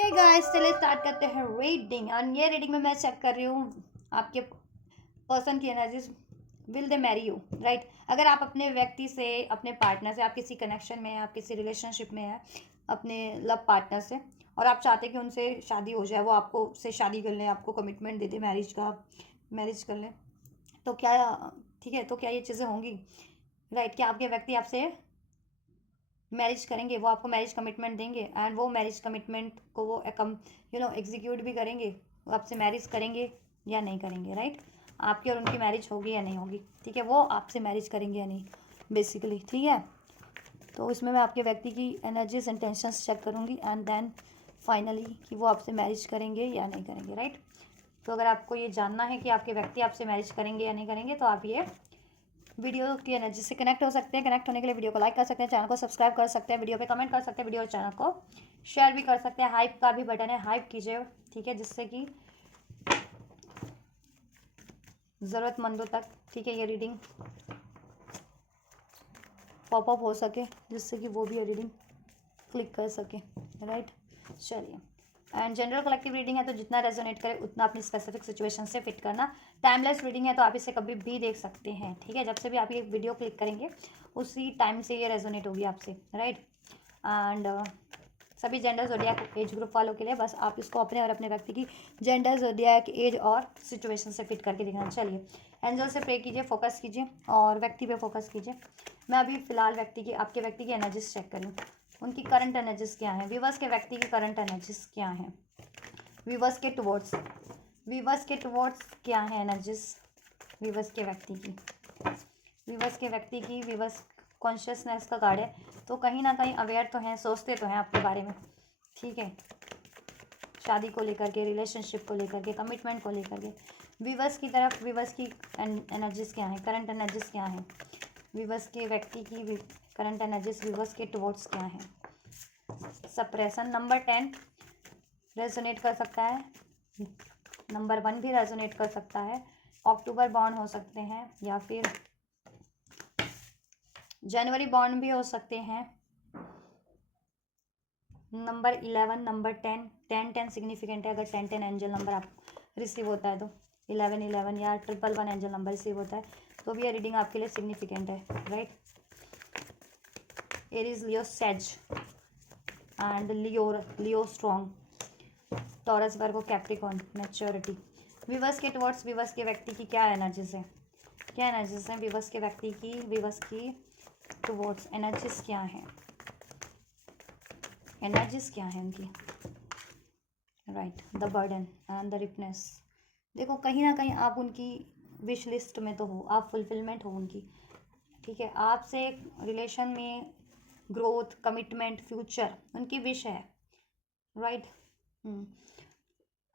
Hey guys, चलिए start करते हैं रीडिंग। और ये रीडिंग में मैं चेक कर रही हूँ आपके पर्सन की energies. Will they marry you, right? अगर आप अपने व्यक्ति से, अपने पार्टनर से, आप किसी कनेक्शन में हैं, आप किसी रिलेशनशिप में हैं अपने लव पार्टनर से, और आप चाहते हैं कि उनसे शादी हो जाए, वो आपको से शादी कर लें, आपको कमिटमेंट दे दे मैरिज का, मैरिज कर लें, तो क्या, ठीक है, तो क्या ये चीज़ें होंगी? राइट? क्या आपके व्यक्ति आपसे मैरिज करेंगे? वो आपको मैरिज कमिटमेंट देंगे, एंड वो मैरिज कमिटमेंट को वो एग्जीक्यूट भी करेंगे? वो आपसे मैरिज करेंगे या नहीं करेंगे? राइट? आपकी और उनकी मैरिज होगी या नहीं होगी? ठीक है, वो आपसे मैरिज करेंगे या नहीं, बेसिकली। ठीक है, तो इसमें मैं आपके व्यक्ति की एनर्जीज एंड टेंशंस चेक करूँगी, एंड देन फाइनली कि वो आपसे मैरिज करेंगे या नहीं करेंगे। राइट? तो अगर आपको ये जानना है कि आपके व्यक्ति आपसे मैरिज करेंगे या नहीं करेंगे, तो आप ये वीडियो की एनर्जी से कनेक्ट हो सकते हैं। कनेक्ट होने के लिए वीडियो को लाइक कर सकते हैं, चैनल को सब्सक्राइब कर सकते हैं, वीडियो पे कमेंट कर सकते हैं, वीडियो और चैनल को शेयर भी कर सकते हैं। हाइप का भी बटन है, हाइप कीजिए, ठीक है, जिससे कि ज़रूरतमंदों तक, ठीक है, ये रीडिंग पॉपअप हो सके, जिससे कि वो भी ये रीडिंग क्लिक कर सके। राइट? चलिए, एंड जनरल कलेक्टिव रीडिंग है, तो जितना रेजोनेट करे उतना अपनी स्पेसिफिक सिचुएशन से फिट करना। टाइमलेस रीडिंग है, तो आप इसे कभी भी देख सकते हैं। ठीक है, जब से भी आप ये वीडियो क्लिक करेंगे उसी टाइम से ये रेजोनेट होगी आपसे। राइट? एंड सभी जेंडर जोडियाक एज ग्रुप वालों के लिए, बस आप इसको अपने और अपने व्यक्ति की जेंडर जोडियाक एज और सिचुएशन से फिट करके दिखाना। चलिए, एंजल से प्रे कीजिए, फोकस कीजिए और व्यक्ति पे फोकस कीजिए। मैं अभी फिलहाल व्यक्ति की, आपके व्यक्ति की एनर्जीज चेक करूँ, उनकी करंट एनर्जीज क्या है, व्यूवर्स के व्यक्ति की करंट एनर्जीज क्या है, व्यूवर्स के टुवर्ड्स, व्यूवर्स के टुवर्ड्स क्या है एनर्जीज, व्यूवर्स के व्यक्ति की, व्यूवर्स के व्यक्ति की, व्यूवर्स कॉन्शियसनेस का कार्ड है, तो कहीं ना कहीं अवेयर तो हैं, सोचते तो हैं आपके बारे में। ठीक है, शादी को लेकर के, रिलेशनशिप को लेकर के, कमिटमेंट को लेकर के। व्यूवर्स की तरफ, व्यूवर्स की एनर्जीज क्या है, करंट एनर्जीज क्या है, व्यूवर्स के व्यक्ति की करंट एनर्जीज व्यूवर्स के टुवर्ड्स क्या है। सप्रेशन नंबर 10 रेजोनेट कर सकता है, नंबर 1 भी रेजोनेट कर सकता है, अक्टूबर बॉर्न हो सकते हैं, या फिर जनवरी बॉर्न भी हो सकते हैं। नंबर 11, नंबर 10, 10 सिग्निफिकेंट है। अगर 10 एंजल नंबर आप रिसीव होता है, तो 11 या 111 एंजल नंबर रिसीव होता है, तो भी ये रीडिंग आपके लिए सिग्निफिकेंट है। Right? Aries, Leo, says and Leo strong, taurus, Virgo, Capricorn, maturity. विवश के टुवर्ड्स, विवश के व्यक्ति की क्या एनर्जीज है, क्या एनर्जीज हैं विवश के व्यक्ति की, विवश की टुवर्ड्स एनर्जीज क्या है, एनर्जीज क्या है उनकी। Right? The burden and the ripeness. देखो, कहीं ना कहीं आप उनकी विश लिस्ट में तो हो, आप फुलफिलमेंट हो उनकी। ठीक है, आपसे रिलेशन में ग्रोथ, कमिटमेंट, फ्यूचर उनकी विश है। राइट?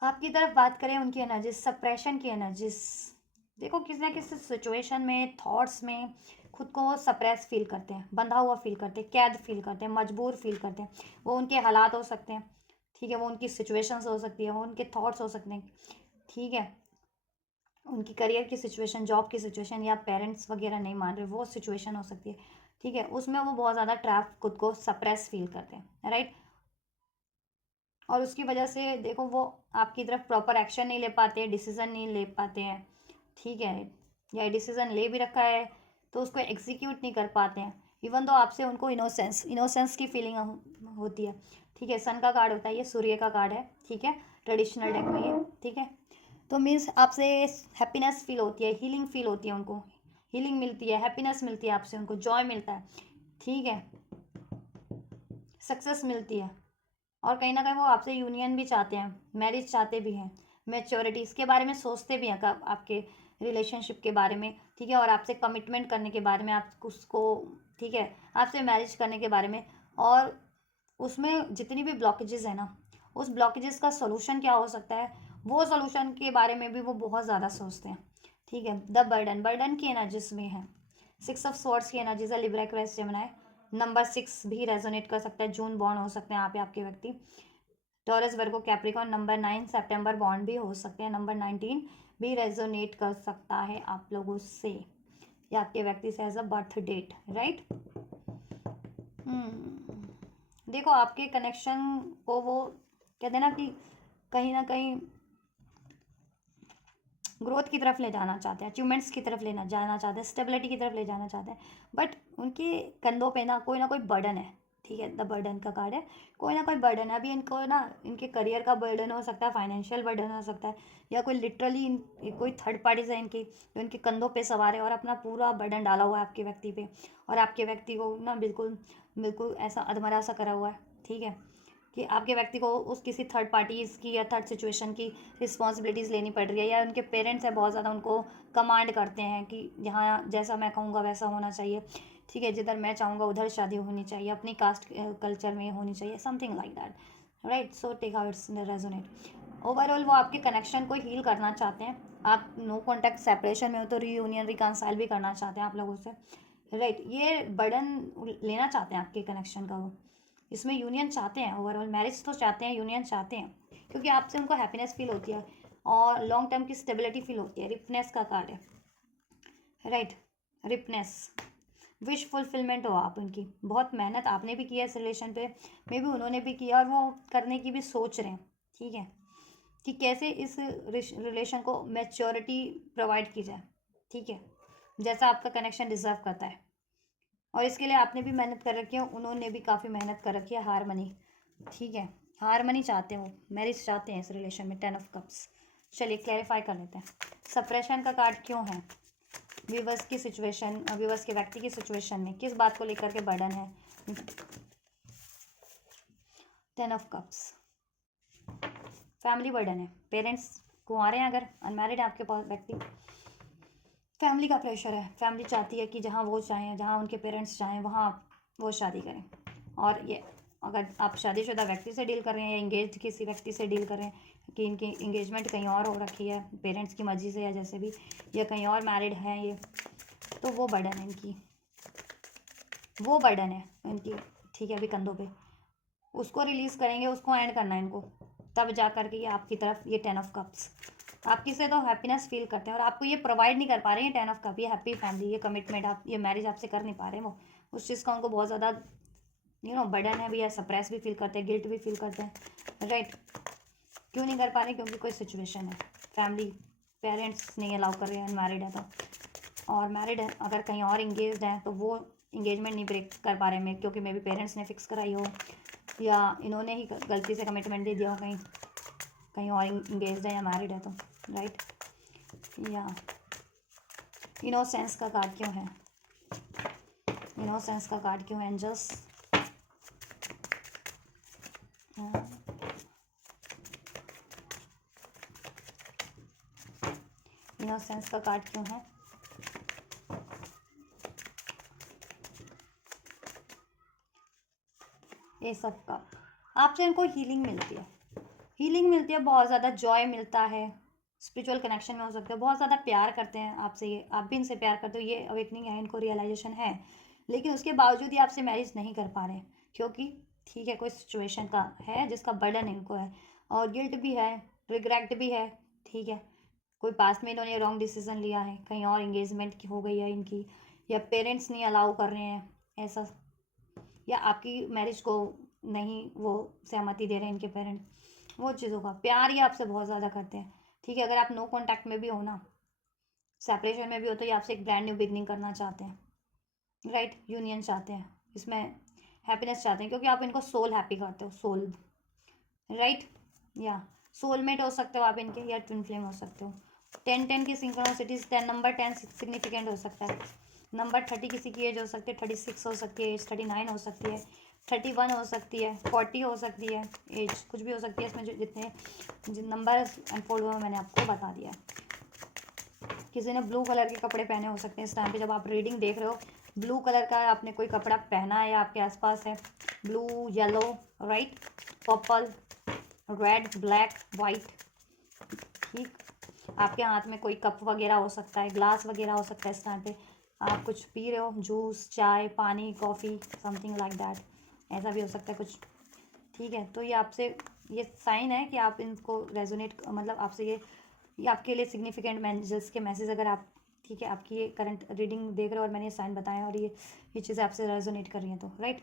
आपकी तरफ बात करें, उनकी एनर्जीज, सप्रेशन की एनर्जीज। देखो, किसी ना किसी सिचुएशन में, थॉट्स में खुद को वो सप्रेस फील करते हैं, बंधा हुआ फील करते हैं, कैद फील करते हैं, मजबूर फील करते हैं। वो उनके हालात हो सकते हैं, ठीक है, वो उनकी सिचुएशंस हो सकती है, वो उनके थॉट्स हो सकते हैं। ठीक है, उनकी करियर की सिचुएशन, जॉब की सिचुएशन, या पेरेंट्स वगैरह नहीं मान रहे, वो सिचुएशन हो सकती है। ठीक है, उसमें वो बहुत ज़्यादा ट्रैप, खुद को सप्रेस फील करते हैं। राइट? और उसकी वजह से देखो, वो आपकी तरफ प्रॉपर एक्शन नहीं ले पाते हैं, डिसीजन नहीं ले पाते हैं। ठीक है, या डिसीजन ले भी रखा है तो उसको एग्जीक्यूट नहीं कर पाते हैं, इवन दो आपसे उनको इनोसेंस की फीलिंग होती है। ठीक है, सन का कार्ड होता है, ये सूर्य का कार्ड है। ठीक है, ट्रेडिशनल डेक में ये। ठीक है, तो मीन्स आपसे हैप्पीनेस फील होती है, हीलिंग फील होती है उनको, हीलिंग मिलती है, हैप्पीनेस मिलती है आपसे उनको, जॉय मिलता है। ठीक है, सक्सेस मिलती है, और कहीं ना कहीं वो आपसे यूनियन भी चाहते हैं, मैरिज चाहते भी हैं, मैच्योरिटी इसके बारे में सोचते भी हैं, आपके रिलेशनशिप के बारे में। ठीक है, और आपसे कमिटमेंट करने के बारे में, आप उसको, ठीक है, आपसे मैरिज करने के बारे में। और उसमें जितनी भी ब्लॉकेजेस है ना, उस ब्लॉकेजेस का सोल्यूशन क्या हो सकता है, वो सोल्यूशन के बारे में भी वो बहुत ज़्यादा सोचते हैं। ठीक है, द बर्डन, बर्डन की एनर्जीज में है, 6 ऑफ स्वॉर्ड्स की एनर्जीज है, लिब्रा, एक्वेरियस, जेमिनी। नंबर 6 भी रेजोनेट कर सकता है, जून बॉन्ड हो सकते हैं यहाँ पे आपके व्यक्ति, टॉरस, वर्गो, कैप्रिकॉर्न। नंबर 9 सितंबर बॉन्ड भी हो सकते हैं, नंबर 19 भी रेजोनेट कर सकता है आप लोगों से, या आपके व्यक्ति से as a birth date. Right? देखो, आपके कनेक्शन को वो कहते हैं ना कि कहीं ना कहीं ग्रोथ की तरफ ले जाना चाहते हैं, अचीवमेंट्स की तरफ लेना जाना चाहते हैं, स्टेबिलिटी की तरफ ले जाना चाहते हैं, बट उनके कंधों पे ना कोई बर्डन है। ठीक है, द बर्डन का कार्ड है, कोई ना कोई बर्डन है। अभी इनको ना इनके करियर का बर्डन हो सकता है, फाइनेंशियल बर्डन हो सकता है, या कोई लिटरली कोई थर्ड पार्टीज है इनकी जो इनके कंधों पे सवार है और अपना पूरा बर्डन डाला हुआ है आपके व्यक्ति पे, और आपके व्यक्ति को ना बिल्कुल बिल्कुल ऐसा अधमरा सा करा हुआ है। ठीक है, कि आपके व्यक्ति को उस किसी थर्ड पार्टीज़ की या थर्ड सिचुएशन की रिस्पॉन्सिबिलिटीज़ लेनी पड़ रही है, या उनके पेरेंट्स हैं बहुत ज़्यादा उनको कमांड करते हैं कि यहाँ जैसा मैं कहूँगा वैसा होना चाहिए। ठीक है, जिधर मैं चाहूँगा उधर शादी होनी चाहिए, अपनी कास्ट कल्चर में होनी चाहिए, something like that, right. So take how it's resonate. Overall वो आपके कनेक्शन को हील करना चाहते हैं। आप नो कॉन्टैक्ट सेपरेशन में हो तो रीयूनियन रिकनसाइल भी करना चाहते हैं आप लोगों से, राइट। ये बर्डन लेना चाहते हैं आपके कनेक्शन का, वो इसमें यूनियन चाहते हैं, ओवरऑल मैरिज तो चाहते हैं, यूनियन चाहते हैं, क्योंकि आपसे उनको हैप्पीनेस फील होती है और लॉन्ग टर्म की स्टेबिलिटी फील होती है। रिपनेस का कार्ड है, राइट। रिपनेस, विश फुलफिलमेंट हो आप उनकी, बहुत मेहनत आपने भी किया इस रिलेशन पे, मे भी उन्होंने भी किया, और वो करने की भी सोच रहे हैं। ठीक है, कि कैसे इस रिलेशन को मैच्योरिटी प्रोवाइड की जाए। ठीक है, जैसा आपका कनेक्शन डिजर्व करता है, और इसके लिए आपने भी मेहनत कर रखी है, उन्होंने भी काफ़ी मेहनत कर रखी है। हारमनी, ठीक है, हारमनी चाहते हो, मैरिज चाहते हैं इस रिलेशन में। 10 ऑफ कप्स। चलिए क्लैरिफाई कर लेते हैं, सप्रेशन का कार्ड क्यों है व्यूवर्स की सिचुएशन, व्यूवर्स के व्यक्ति की सिचुएशन में किस बात को लेकर के बर्डन है। 10 ऑफ कप्स, फैमिली बर्डन है। पेरेंट्स कुंवारे हैं, अगर अनमैरिड है आपके पास व्यक्ति, फैमिली का प्रेशर है। फैमिली चाहती है कि जहाँ वो चाहें, जहाँ उनके पेरेंट्स चाहें वहाँ वो शादी करें। और ये अगर आप शादीशुदा व्यक्ति से डील कर रहे हैं या इंगेज किसी व्यक्ति से डील कर रहे हैं कि इनकी इंगेजमेंट कहीं और हो रखी है पेरेंट्स की मर्जी से या जैसे भी, या कहीं और मैरिड हैं ये, तो वो बर्डन है इनकी, वो बर्डन है इनकी। ठीक है, अभी कंधों पे उसको रिलीज़ करेंगे, उसको एंड करना है इनको, तब जा करके ये आपकी तरफ, ये 10 ऑफ कप्स आपकी से तो हैप्पीनेस फील करते हैं, और आपको ये प्रोवाइड नहीं कर पा रहे हैं 10 ऑफ कप, ये हैप्पी फैमिली, ये कमिटमेंट, आप ये मैरिज आपसे कर नहीं पा रहे हैं। वो उस चीज़ का उनको बहुत ज़्यादा बर्डन है भी, या सप्रेस भी फील करते हैं, गिल्ट भी फील करते हैं, राइट। क्यों नहीं कर पा रहे? क्योंकि कोई सिचुएशन है, फैमिली पेरेंट्स नहीं अलाउ कर रहे हैं, अनमैरिड है तो। और मैरिड है अगर कहीं और इंगेज्ड हैं तो वो इंगेजमेंट नहीं ब्रेक कर पा रहे हैं, क्योंकि मे भी पेरेंट्स ने फिक्स कराई हो, या इन्होंने ही गलती से कमिटमेंट दे दिया हो, कहीं कहीं और इंगेज्ड है या मैरिड है तो, राइट। या इनोसेंस का कार्ड क्यों है, इनोसेंस का कार्ड क्यों है एंजल्स। इनोसेंस का कार्ड क्यों है, ये सब का आपसे इनको हीलिंग मिलती है, हीलिंग मिलती है, बहुत ज़्यादा जॉय मिलता है, स्पिरिचुअल कनेक्शन में हो सकता है, बहुत ज़्यादा प्यार करते हैं आपसे, ये आप भी इनसे प्यार करते हो, ये अवेकनिंग है, इनको रियलाइजेशन है, लेकिन उसके बावजूद ये आपसे मैरिज नहीं कर पा रहे, क्योंकि ठीक है कोई सिचुएशन का है जिसका बर्डन इनको है, और गिल्ट भी है, रिग्रेट भी है। ठीक है, कोई पास में इन्होंने रॉन्ग डिसीजन लिया है, कहीं और इंगेजमेंट की हो गई है इनकी, या पेरेंट्स नहीं अलाउ कर रहे हैं ऐसा, या आपकी मैरिज को नहीं वो सहमति दे रहे हैं इनके पेरेंट्स, वो चीज़ों का प्यार ये आपसे बहुत ज़्यादा करते हैं। ठीक है, अगर आप नो कॉन्टैक्ट में भी हो ना, सेपरेशन में भी हो, तो ये आपसे एक ब्रांड न्यू बिगनिंग करना चाहते हैं, राइट। यूनियन चाहते हैं, इसमें हैप्पीनेस चाहते हैं, क्योंकि आप इनको सोल हैप्पी करते हो, सोल, राइट। या सोलमेट हो सकते हो आप इनके, या ट्विन फ्लेम हो सकते हो। 10-10 की सिंक्रोनिसिटीज, 10 सिग्निफिकेंट हो सकता है, नंबर 30 किसी की एज हो सकती है, 36 हो सकती है एज, 39 हो सकती है, 31 हो सकती है, 40 हो सकती है एज, कुछ भी हो सकती है, इसमें जो जितने नंबर अनफोल्ड हुए मैंने आपको बता दिया। किसी ने ब्लू कलर के कपड़े पहने हो सकते हैं इस टाइम पे, जब आप रीडिंग देख रहे हो ब्लू कलर का आपने कोई कपड़ा पहना है या आपके आसपास है, blue, yellow, right, purple, red, black, white. ठीक, आपके हाथ में कोई कप वगैरह हो सकता है, ग्लास वगैरह हो सकता है इस टाइम पे, आप कुछ पी रहे हो, जूस, चाय, पानी, कॉफ़ी, समथिंग लाइक दैट, ऐसा भी हो सकता है कुछ। ठीक है, तो ये आपसे ये साइन है कि आप इनको रेजोनेट, मतलब आपसे ये आपके लिए सिग्निफिकेंट मैसेज के मैसेज, अगर आप ठीक है आपकी ये करंट रीडिंग देख रहे हो और मैंने ये साइन बताया और ये चीज़ें आपसे रेजोनेट कर रही हैं तो, right.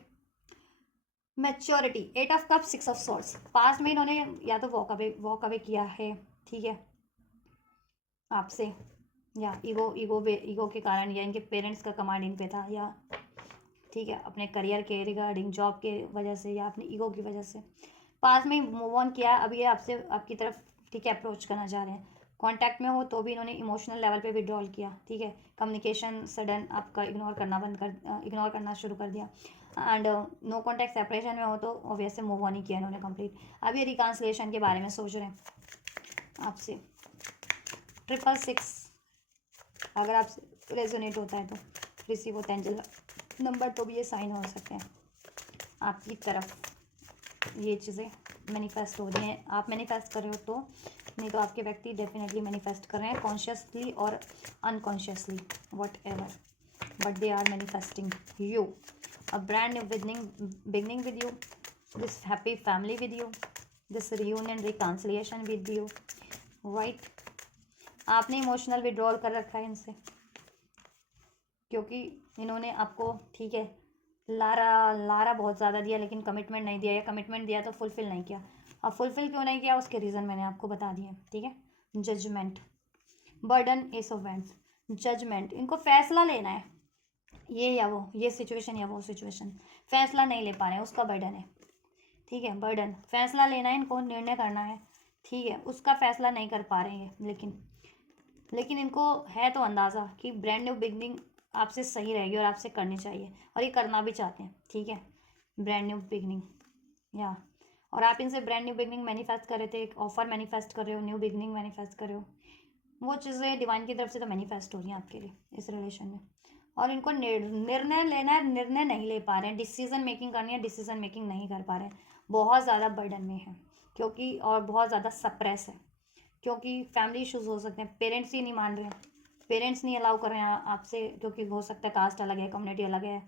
Maturity, 8 of cup, 6 of swords. Past में इन्होंने या तो वॉक अवे किया है, ठीक है, आपसे, या ईगो के कारण, या इनके पेरेंट्स का कमांड इन पे था, या ठीक है अपने करियर के रिगार्डिंग, जॉब के वजह से, या अपनी ईगो की वजह से पास में मूव ऑन किया। अब ये आपसे, आपकी तरफ, ठीक है, अप्रोच करना चाह रहे हैं। कांटेक्ट में हो तो भी इन्होंने इमोशनल लेवल पे विड्रॉल किया, ठीक है, कम्युनिकेशन सडन आपका इग्नोर करना शुरू कर दिया। एंड नो कॉन्टैक्ट सेपरेशन में हो तो ऑब्वियस से मूव ऑन ही किया इन्होंने कंप्लीट। अब ये रिकॉन्सिलिएशन के बारे में सोच रहे हैं आपसे। 666 अगर आपसे रेजोनेट होता है तो रिसीव होता है एंजल नंबर, तो भी ये साइन हो सकते हैं आपकी तरफ। ये चीज़ें मैनिफेस्ट हो रही हैं, आप मैनिफेस्ट कर रहे हो तो, नहीं तो आपके व्यक्ति डेफिनेटली मैनिफेस्ट कर रहे हैं, कॉन्शियसली और unconsciously, whatever, but they are manifesting you, a brand new beginning with you, this happy family with you, this reunion reconciliation with you, right. आपने इमोशनल विड्रॉल कर रखा है इनसे, क्योंकि इन्होंने आपको, ठीक है, लारा बहुत ज़्यादा दिया, लेकिन कमिटमेंट नहीं दिया, या कमिटमेंट दिया तो फुलफिल नहीं किया। अब फुलफिल क्यों नहीं किया उसके रीज़न मैंने आपको बता दिए, ठीक है। Judgement, burden, ace of wands, judgement, इनको फैसला लेना है, ये या वो, ये सिचुएशन या वो सिचुएशन, फैसला नहीं ले पा रहे हैं, उसका बर्डन है, ठीक है, बर्डन, फैसला लेना है इनको, निर्णय करना है, ठीक है, उसका फैसला नहीं कर पा रहे हैं। लेकिन इनको है तो अंदाज़ा कि ब्रांड न्यू बिगनिंग आपसे सही रहेगी और आपसे करनी चाहिए, और ये करना भी चाहते हैं, ठीक है, ब्रांड न्यू बिगनिंग, या और आप इनसे ब्रांड न्यू बिगनिंग मैनिफेस्ट कर रहे थे, एक ऑफर मैनिफेस्ट कर रहे हो, न्यू बिगनिंग मैनिफेस्ट कर रहे हो, वो चीज़ें डिवाइन की तरफ से तो मैनिफेस्ट हो रही हैं आपके लिए इस रिलेशन में। और इनको निर्णय लेना है, निर्णय नहीं ले पा रहे हैं, डिसीजन मेकिंग करनी है, डिसीजन मेकिंग नहीं कर पा रहे हैं, बहुत ज़्यादा बर्डन में है, क्योंकि और बहुत ज़्यादा सप्रेस है, क्योंकि फैमिली इश्यूज हो सकते हैं, पेरेंट्स ही नहीं मान रहे हैं, पेरेंट्स नहीं अलाउ कर रहे हैं आपसे, क्योंकि हो सकता है कास्ट अलग है, कम्युनिटी अलग है,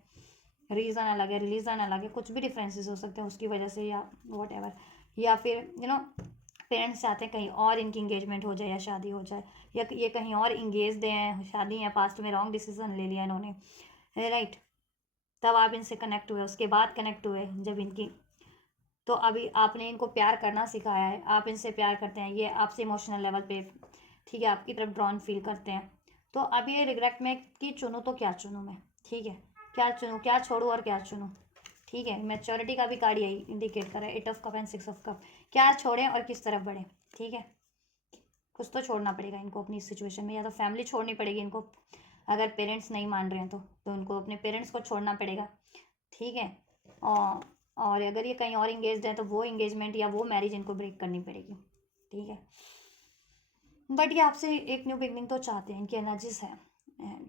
रीज़न अलग है, रिलीजन अलग है, कुछ भी डिफरेंसेस हो सकते हैं उसकी वजह से, या वॉट एवर, या फिर पेरेंट्स चाहते हैं कहीं और इनकी इंगेजमेंट हो जाए या शादी हो जाए, या ये कहीं और इंगेज हैं, शादी या पास्ट में रॉन्ग डिसीजन ले लिया इन्होंने, राइट। तब आप इनसे कनेक्ट हुए, उसके बाद कनेक्ट हुए जब इनकी, तो अभी आपने इनको प्यार करना सिखाया है, आप इनसे प्यार करते हैं, ये आपसे इमोशनल लेवल पे, ठीक है, आपकी तरफ ड्रॉन फील करते हैं। तो अब ये रिग्रेट में कि चुनूँ तो क्या चुनूँ मैं, ठीक है, क्या चुनूँ, क्या छोड़ूँ और क्या चुनूँ, ठीक है। मैच्योरिटी का भी कार्ड यही इंडिकेट कर रहा है, 8 of cup and 6 of cup, क्या छोड़ें और किस तरफ बढ़ें, ठीक है। कुछ तो छोड़ना पड़ेगा इनको अपनी सिचुएशन में, या तो फैमिली छोड़नी पड़ेगी इनको, अगर पेरेंट्स नहीं मान रहे हैं तो इनको अपने पेरेंट्स को छोड़ना पड़ेगा, ठीक है। और अगर ये कहीं और इंगेज है तो वो इंगेजमेंट या वो मैरिज इनको ब्रेक करनी पड़ेगी, ठीक है। बट ये आपसे एक न्यू बिगनिंग तो चाहते हैं, इनकी एनर्जीज है,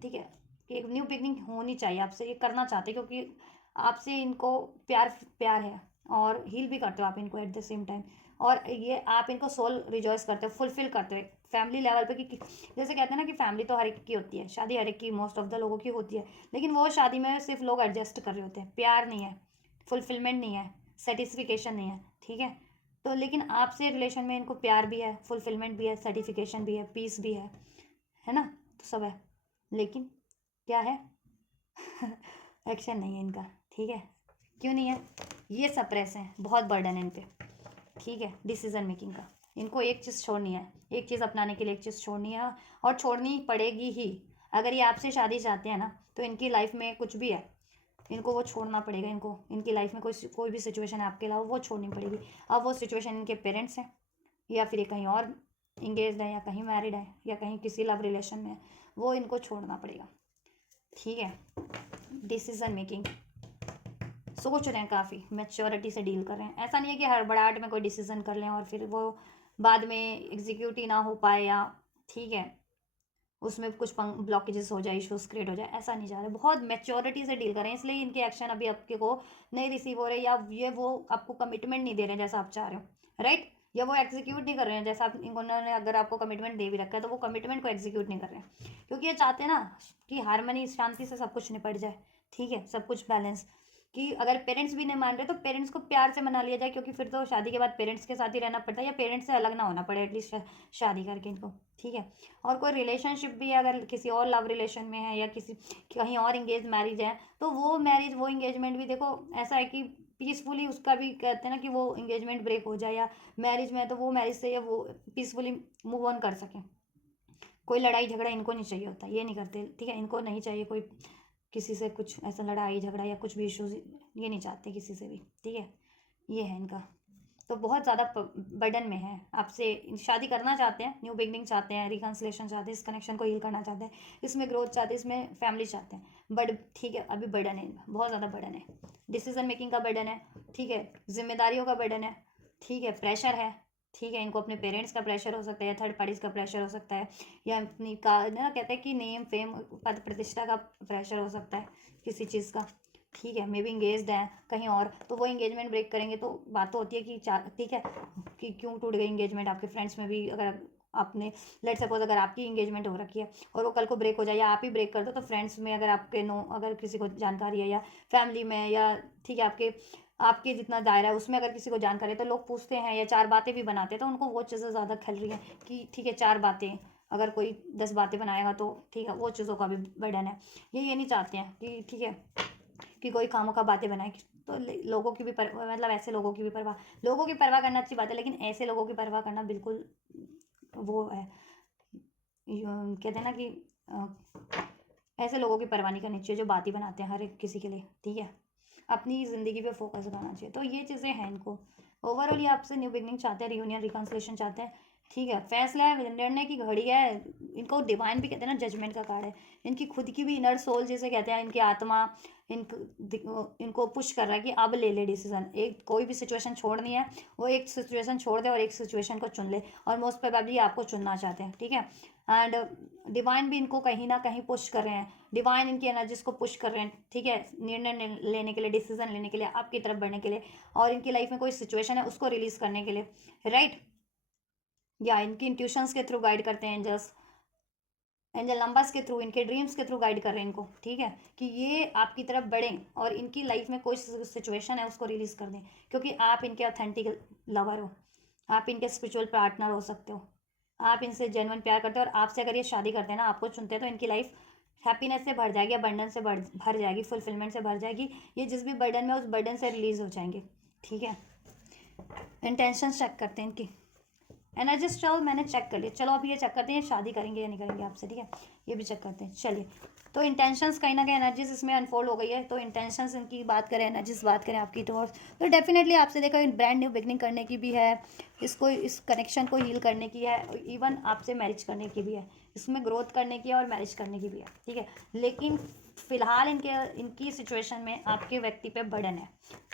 ठीक है, कि एक न्यू बिगनिंग होनी चाहिए आपसे, ये करना चाहते हैं, क्योंकि आपसे इनको प्यार प्यार है, और हील भी करते हो आप इनको एट द सेम टाइम, और ये आप इनको सोल रिजॉइस करते हो, फुलफिल करते हो फैमिली लेवल पे, कि जैसे कहते हैं ना कि फैमिली तो हर एक की होती है, शादी हर एक की, मोस्ट ऑफ द लोगों की होती है, लेकिन वो शादी में सिर्फ लोग एडजस्ट कर रहे होते हैं, प्यार नहीं है, फुलफिलमेंट नहीं है, सेटिस्फिकेशन नहीं है, ठीक है। तो लेकिन आपसे रिलेशन में इनको प्यार भी है, फुलफिलमेंट भी है, सर्टिफिकेशन भी है, पीस भी है ना, तो सब है, लेकिन क्या है एक्शन नहीं है इनका, ठीक है। क्यों नहीं है, ये सप्रेस हैं, बहुत बर्डन है इन पे, ठीक है, डिसीजन मेकिंग का। इनको एक चीज़ छोड़नी है, एक चीज़ अपनाने के लिए एक चीज़ छोड़नी है, और छोड़नी पड़ेगी ही। अगर ये आपसे शादी चाहते हैं ना, तो इनकी लाइफ में कुछ भी है, इनको वो छोड़ना पड़ेगा, इनको इनकी लाइफ में कोई भी सिचुएशन है आपके अलावा, वो छोड़नी पड़ेगी। अब वो सिचुएशन इनके पेरेंट्स हैं, या फिर ये कहीं और इंगेज है, या कहीं मैरिड है, या कहीं किसी लव रिलेशन में है, वो इनको छोड़ना पड़ेगा, ठीक है। डिसीजन मेकिंग सोच रहे हैं, काफ़ी मैच्योरिटी से डील कर रहे हैं, ऐसा नहीं है कि हड़बड़ाहट में कोई डिसीजन कर लें और फिर वो बाद में एग्जीक्यूट ही ना हो पाए, या ठीक है उसमें कुछ ब्लॉकेजेस हो जाए, इश्यूज क्रिएट हो जाए, ऐसा नहीं जा रहा है, बहुत मैच्योरिटी से डील करें, इसलिए इनके एक्शन अभी आपके को नहीं रिसीव हो रहे, या ये वो आपको कमिटमेंट नहीं दे रहे हैं जैसा आप चाह रहे हो, राइट, या वो एग्जीक्यूट नहीं कर रहे हैं जैसा आप, उन्होंने अगर आपको कमिटमेंट दे भी रखा है तो वो कमिटमेंट को एग्जीक्यूट नहीं कर रहे हैं, क्योंकि ये चाहते हैं ना कि हारमनी, शांति से सब कुछ निपट जाए, ठीक है, सब कुछ बैलेंस, कि अगर पेरेंट्स भी नहीं मान रहे तो पेरेंट्स को प्यार से मना लिया जाए, क्योंकि फिर तो शादी के बाद पेरेंट्स के साथ ही रहना पड़ता है, या पेरेंट्स से अलग ना होना पड़े एटलीस्ट शादी करके इनको, ठीक है। और कोई रिलेशनशिप भी अगर किसी और लव रिलेशन में है, या किसी कहीं और इंगेज मैरिज है, तो वो मैरिज, वो इंगेजमेंट भी देखो ऐसा है कि पीसफुली उसका भी कहते हैं ना कि वो इंगेजमेंट ब्रेक हो जाए, या मैरिज में है तो वो मैरिज से या वो पीसफुली मूव ऑन कर सकें। कोई लड़ाई झगड़ा इनको नहीं चाहिए होता, ये नहीं करते, ठीक है। इनको नहीं चाहिए कोई किसी से कुछ ऐसा लड़ाई झगड़ा या कुछ भी इश्यूज, ये नहीं चाहते किसी से भी, ठीक है। ये है इनका। तो बहुत ज़्यादा बर्डन में है, आपसे शादी करना चाहते हैं, न्यू बिगनिंग चाहते हैं, रिकन्सिलेशन चाहते हैं, इस कनेक्शन को हील करना चाहते हैं, इसमें ग्रोथ चाहते हैं, इसमें फैमिली चाहते हैं, बट ठीक है अभी बर्डन है, बहुत ज़्यादा बर्डन है, डिसीजन मेकिंग का बर्डन है, ठीक है, जिम्मेदारियों का बर्डन है, ठीक है, प्रेशर है, ठीक है। इनको अपने पेरेंट्स का प्रेशर हो सकता है, या थर्ड पार्टीज का प्रेशर हो सकता है, या अपनी का ना कहते हैं कि नेम फेम पद प्रतिष्ठा का प्रेशर हो सकता है किसी चीज़ का, ठीक है। मे बी इंगेज्ड हैं कहीं और, तो वो इंगेजमेंट ब्रेक करेंगे तो बात तो होती है कि ठीक है कि क्यों टूट गई इंगेजमेंट। आपके फ्रेंड्स में भी अगर आपने लेट सपोज अगर आपकी इंगेजमेंट हो रखी है और वो कल को ब्रेक हो जाए, या आप ही ब्रेक कर दो, तो फ्रेंड्स में अगर आपके अगर किसी को जानकारी है, या फैमिली में, या ठीक है आपके आपके जितना दायरा है उसमें अगर किसी को जानकारी है, तो लोग पूछते हैं या चार बातें भी बनाते हैं, तो उनको वो चीज़ें ज़्यादा खल रही हैं कि ठीक है चार बातें, अगर कोई 10 बातें बनाएगा तो ठीक है वो चीज़ों का भी बर्डन है। ये नहीं चाहते हैं कि ठीक है कि कोई खामों का बातें बनाए, तो लोगों की भी मतलब ऐसे लोगों की भी लोगों की परवाह करना अच्छी बात है, लेकिन ऐसे लोगों की परवाह करना बिल्कुल वो है, कहते हैं ना कि ऐसे लोगों की परवाह नहीं करनी चाहिए जो बात ही बनाते हैं हर एक किसी के लिए, ठीक है। अपनी ज़िंदगी पे फोकस करना चाहिए। तो ये चीज़ें हैं इनको। ओवरऑल ये आपसे न्यू बिगनिंग चाहते हैं, रियूनियन रिकन्सिलेशन चाहते हैं, ठीक है। फैसला है, निर्णय की घड़ी है। इनको डिवाइन भी कहते हैं ना, जजमेंट का कार्ड है। इनकी खुद की भी इनर सोल जिसे कहते हैं, इनकी आत्मा इनको पुश कर रहा है कि अब ले डिसीजन। एक कोई भी सिचुएशन छोड़नी है, वो एक सिचुएशन छोड़ दे और एक सिचुएशन को चुन ले, और मोस्ट प्रोबेबली आपको चुनना चाहते हैं, ठीक है। एंड डिवाइन भी इनको कहीं ना कहीं पुश कर रहे हैं, डिवाइन इनकी एनर्जीज को पुश कर रहे हैं, ठीक है, निर्णय लेने के लिए, डिसीजन लेने के लिए, आपकी तरफ बढ़ने के लिए, और इनकी लाइफ में कोई सिचुएशन है उसको रिलीज करने के लिए, राइट। या इनकी इंट्यूशंस के थ्रू गाइड करते हैं एंजल्स, एंजल नंबर्स के थ्रू, इनके ड्रीम्स के थ्रू गाइड कर रहे हैं इनको, ठीक है, कि ये आपकी तरफ बढ़ें और इनकी लाइफ में कोई सिचुएशन है उसको रिलीज कर दें, क्योंकि आप इनके ऑथेंटिक लवर हो, आप इनके स्पिरिचुअल पार्टनर हो सकते हो, आप इनसे जेन्युइन प्यार करते हो, और आपसे अगर ये शादी करते हैं ना, आपको चुनते हैं, तो इनकी लाइफ हैप्पीनेस से भर जाएगी, अबंडेंस से भर जाएगी, फुलफिलमेंट से भर जाएगी। ये जिस भी बर्डन में, उस बर्डन से रिलीज हो जाएंगे, ठीक है। इंटेंशन चेक करते हैं इनकी एनर्जीज। चलो मैंने चेक कर लिया, चलो अभी ये चेक करते हैं शादी करेंगे या नहीं करेंगे आपसे, ठीक है। ये भी चेक करते हैं, चलिए। तो इंटेंशंस कहीं ना कहीं एनर्जीज इसमें अनफोल्ड हो गई है। तो इंटेंशंस इनकी बात करें, एनर्जीज बात करें आपकी टुवर्ड्स, तो डेफिनेटली आपसे देखो ब्रांड न्यू बिगनिंग करने की भी है, इसको इस कनेक्शन को हील करने की है, इवन आपसे मैरिज करने की भी है, इसमें ग्रोथ करने की है और मैरिज करने की भी है, ठीक है। लेकिन फिलहाल इनकी सिचुएशन में आपके व्यक्ति पे बर्डन है,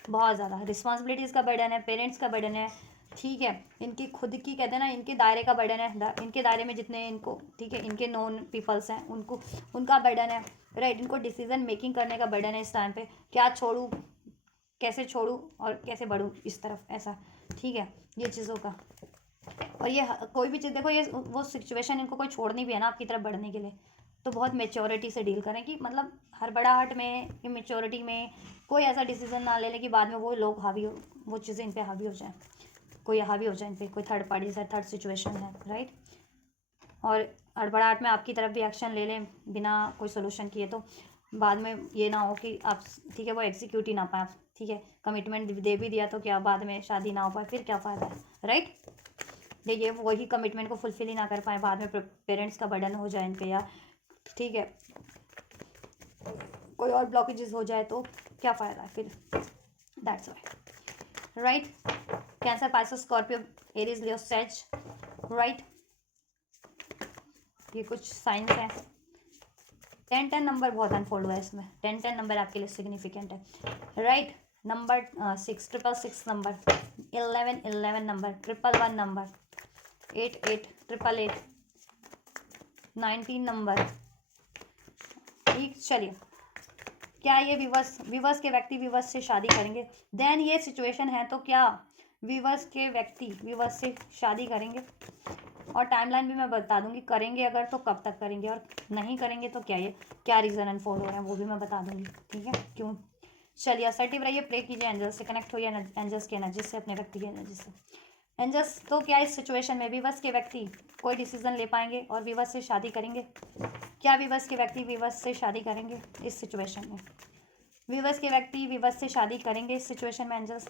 बहुत ज़्यादा रिस्पॉन्सिबिलिटीज़ का बर्डन है, पेरेंट्स का बर्डन है, ठीक है। इनकी खुद की कहते हैं ना, इनके दायरे का बर्डन है, इनके दायरे में जितने इनको, ठीक है, इनके नोन पीपल्स हैं उनको, उनका बर्डन है, राइट। इनको डिसीजन मेकिंग करने का बर्डन है इस टाइम पे, क्या छोड़ूं, कैसे छोड़ूं और कैसे बढ़ूं इस तरफ, ऐसा, ठीक है, ये चीज़ों का। और ये कोई भी चीज़ देखो, ये वो सिचुएशन इनको कोई छोड़नी भी है ना आपकी तरफ बढ़ने के लिए, तो बहुत मेच्योरिटी से डील करें, कि मतलब हड़बड़ाहट में, इमेच्योरिटी में कोई ऐसा डिसीजन ना ले लें कि बाद में वो लोग हावी हो, वो चीज़ें इन पर हावी हो जाए, कोई हावी हो जाए इन पर, कोई थर्ड पार्टी है, थर्ड सिचुएशन है, राइट। और हड़बड़ाहट में आपकी तरफ भी एक्शन ले लें बिना कोई सोल्यूशन किए, तो बाद में ये ना हो कि आप, ठीक है, वो एग्जीक्यूट ही ना पाए, ठीक है, कमिटमेंट दे भी दिया तो क्या बाद में शादी ना हो पाए, फिर क्या फ़ायदा है, राइट। देखिए वही कमिटमेंट को फुलफिल ही ना कर पाए, बाद में पेरेंट्स का बर्डन हो जाए इन पे, या ठीक है कोई और ब्लॉकेजेस हो जाए, तो क्या फ़ायदा है फिर, that's why, right. Cancer, Pisces, Scorpio, Aries, Leo, says, right. ये कुछ साइंस हैं। 10-10 नंबर बहुत अनफोल्ड हुआ है इसमें, 10-10 नंबर आपके लिए सिग्निफिकेंट है, right. Number 6, 666 number, 11-11 number, 111 number, 8-8, 888, 19 number, ठीक। चलिए, क्या ये विवश के व्यक्ति विवश से शादी करेंगे? देन ये सिचुएशन है, तो क्या विवश के व्यक्ति विवश से शादी करेंगे? और टाइमलाइन भी मैं बता दूंगी, करेंगे अगर तो कब तक करेंगे, और नहीं करेंगे तो क्या रीज़न अनफोल्ड हो रहे हैं वो भी मैं बता दूंगी, ठीक है, क्यों। चलिए असर्टिव रहिए, प्रे कीजिए, एंजल्स से कनेक्ट होइए, एंजल्स की एनर्जी से, अपने व्यक्ति की एनर्जी से। एंजल्स, तो क्या इस सिचुएशन में विवश के व्यक्ति कोई डिसीजन ले पाएंगे और विवश से शादी करेंगे? क्या विवश के व्यक्ति विवश से शादी करेंगे इस सिचुएशन में? व्यूवर्स के व्यक्ति व्यूवर्स से शादी करेंगे इस सिचुएशन में। एंजल्स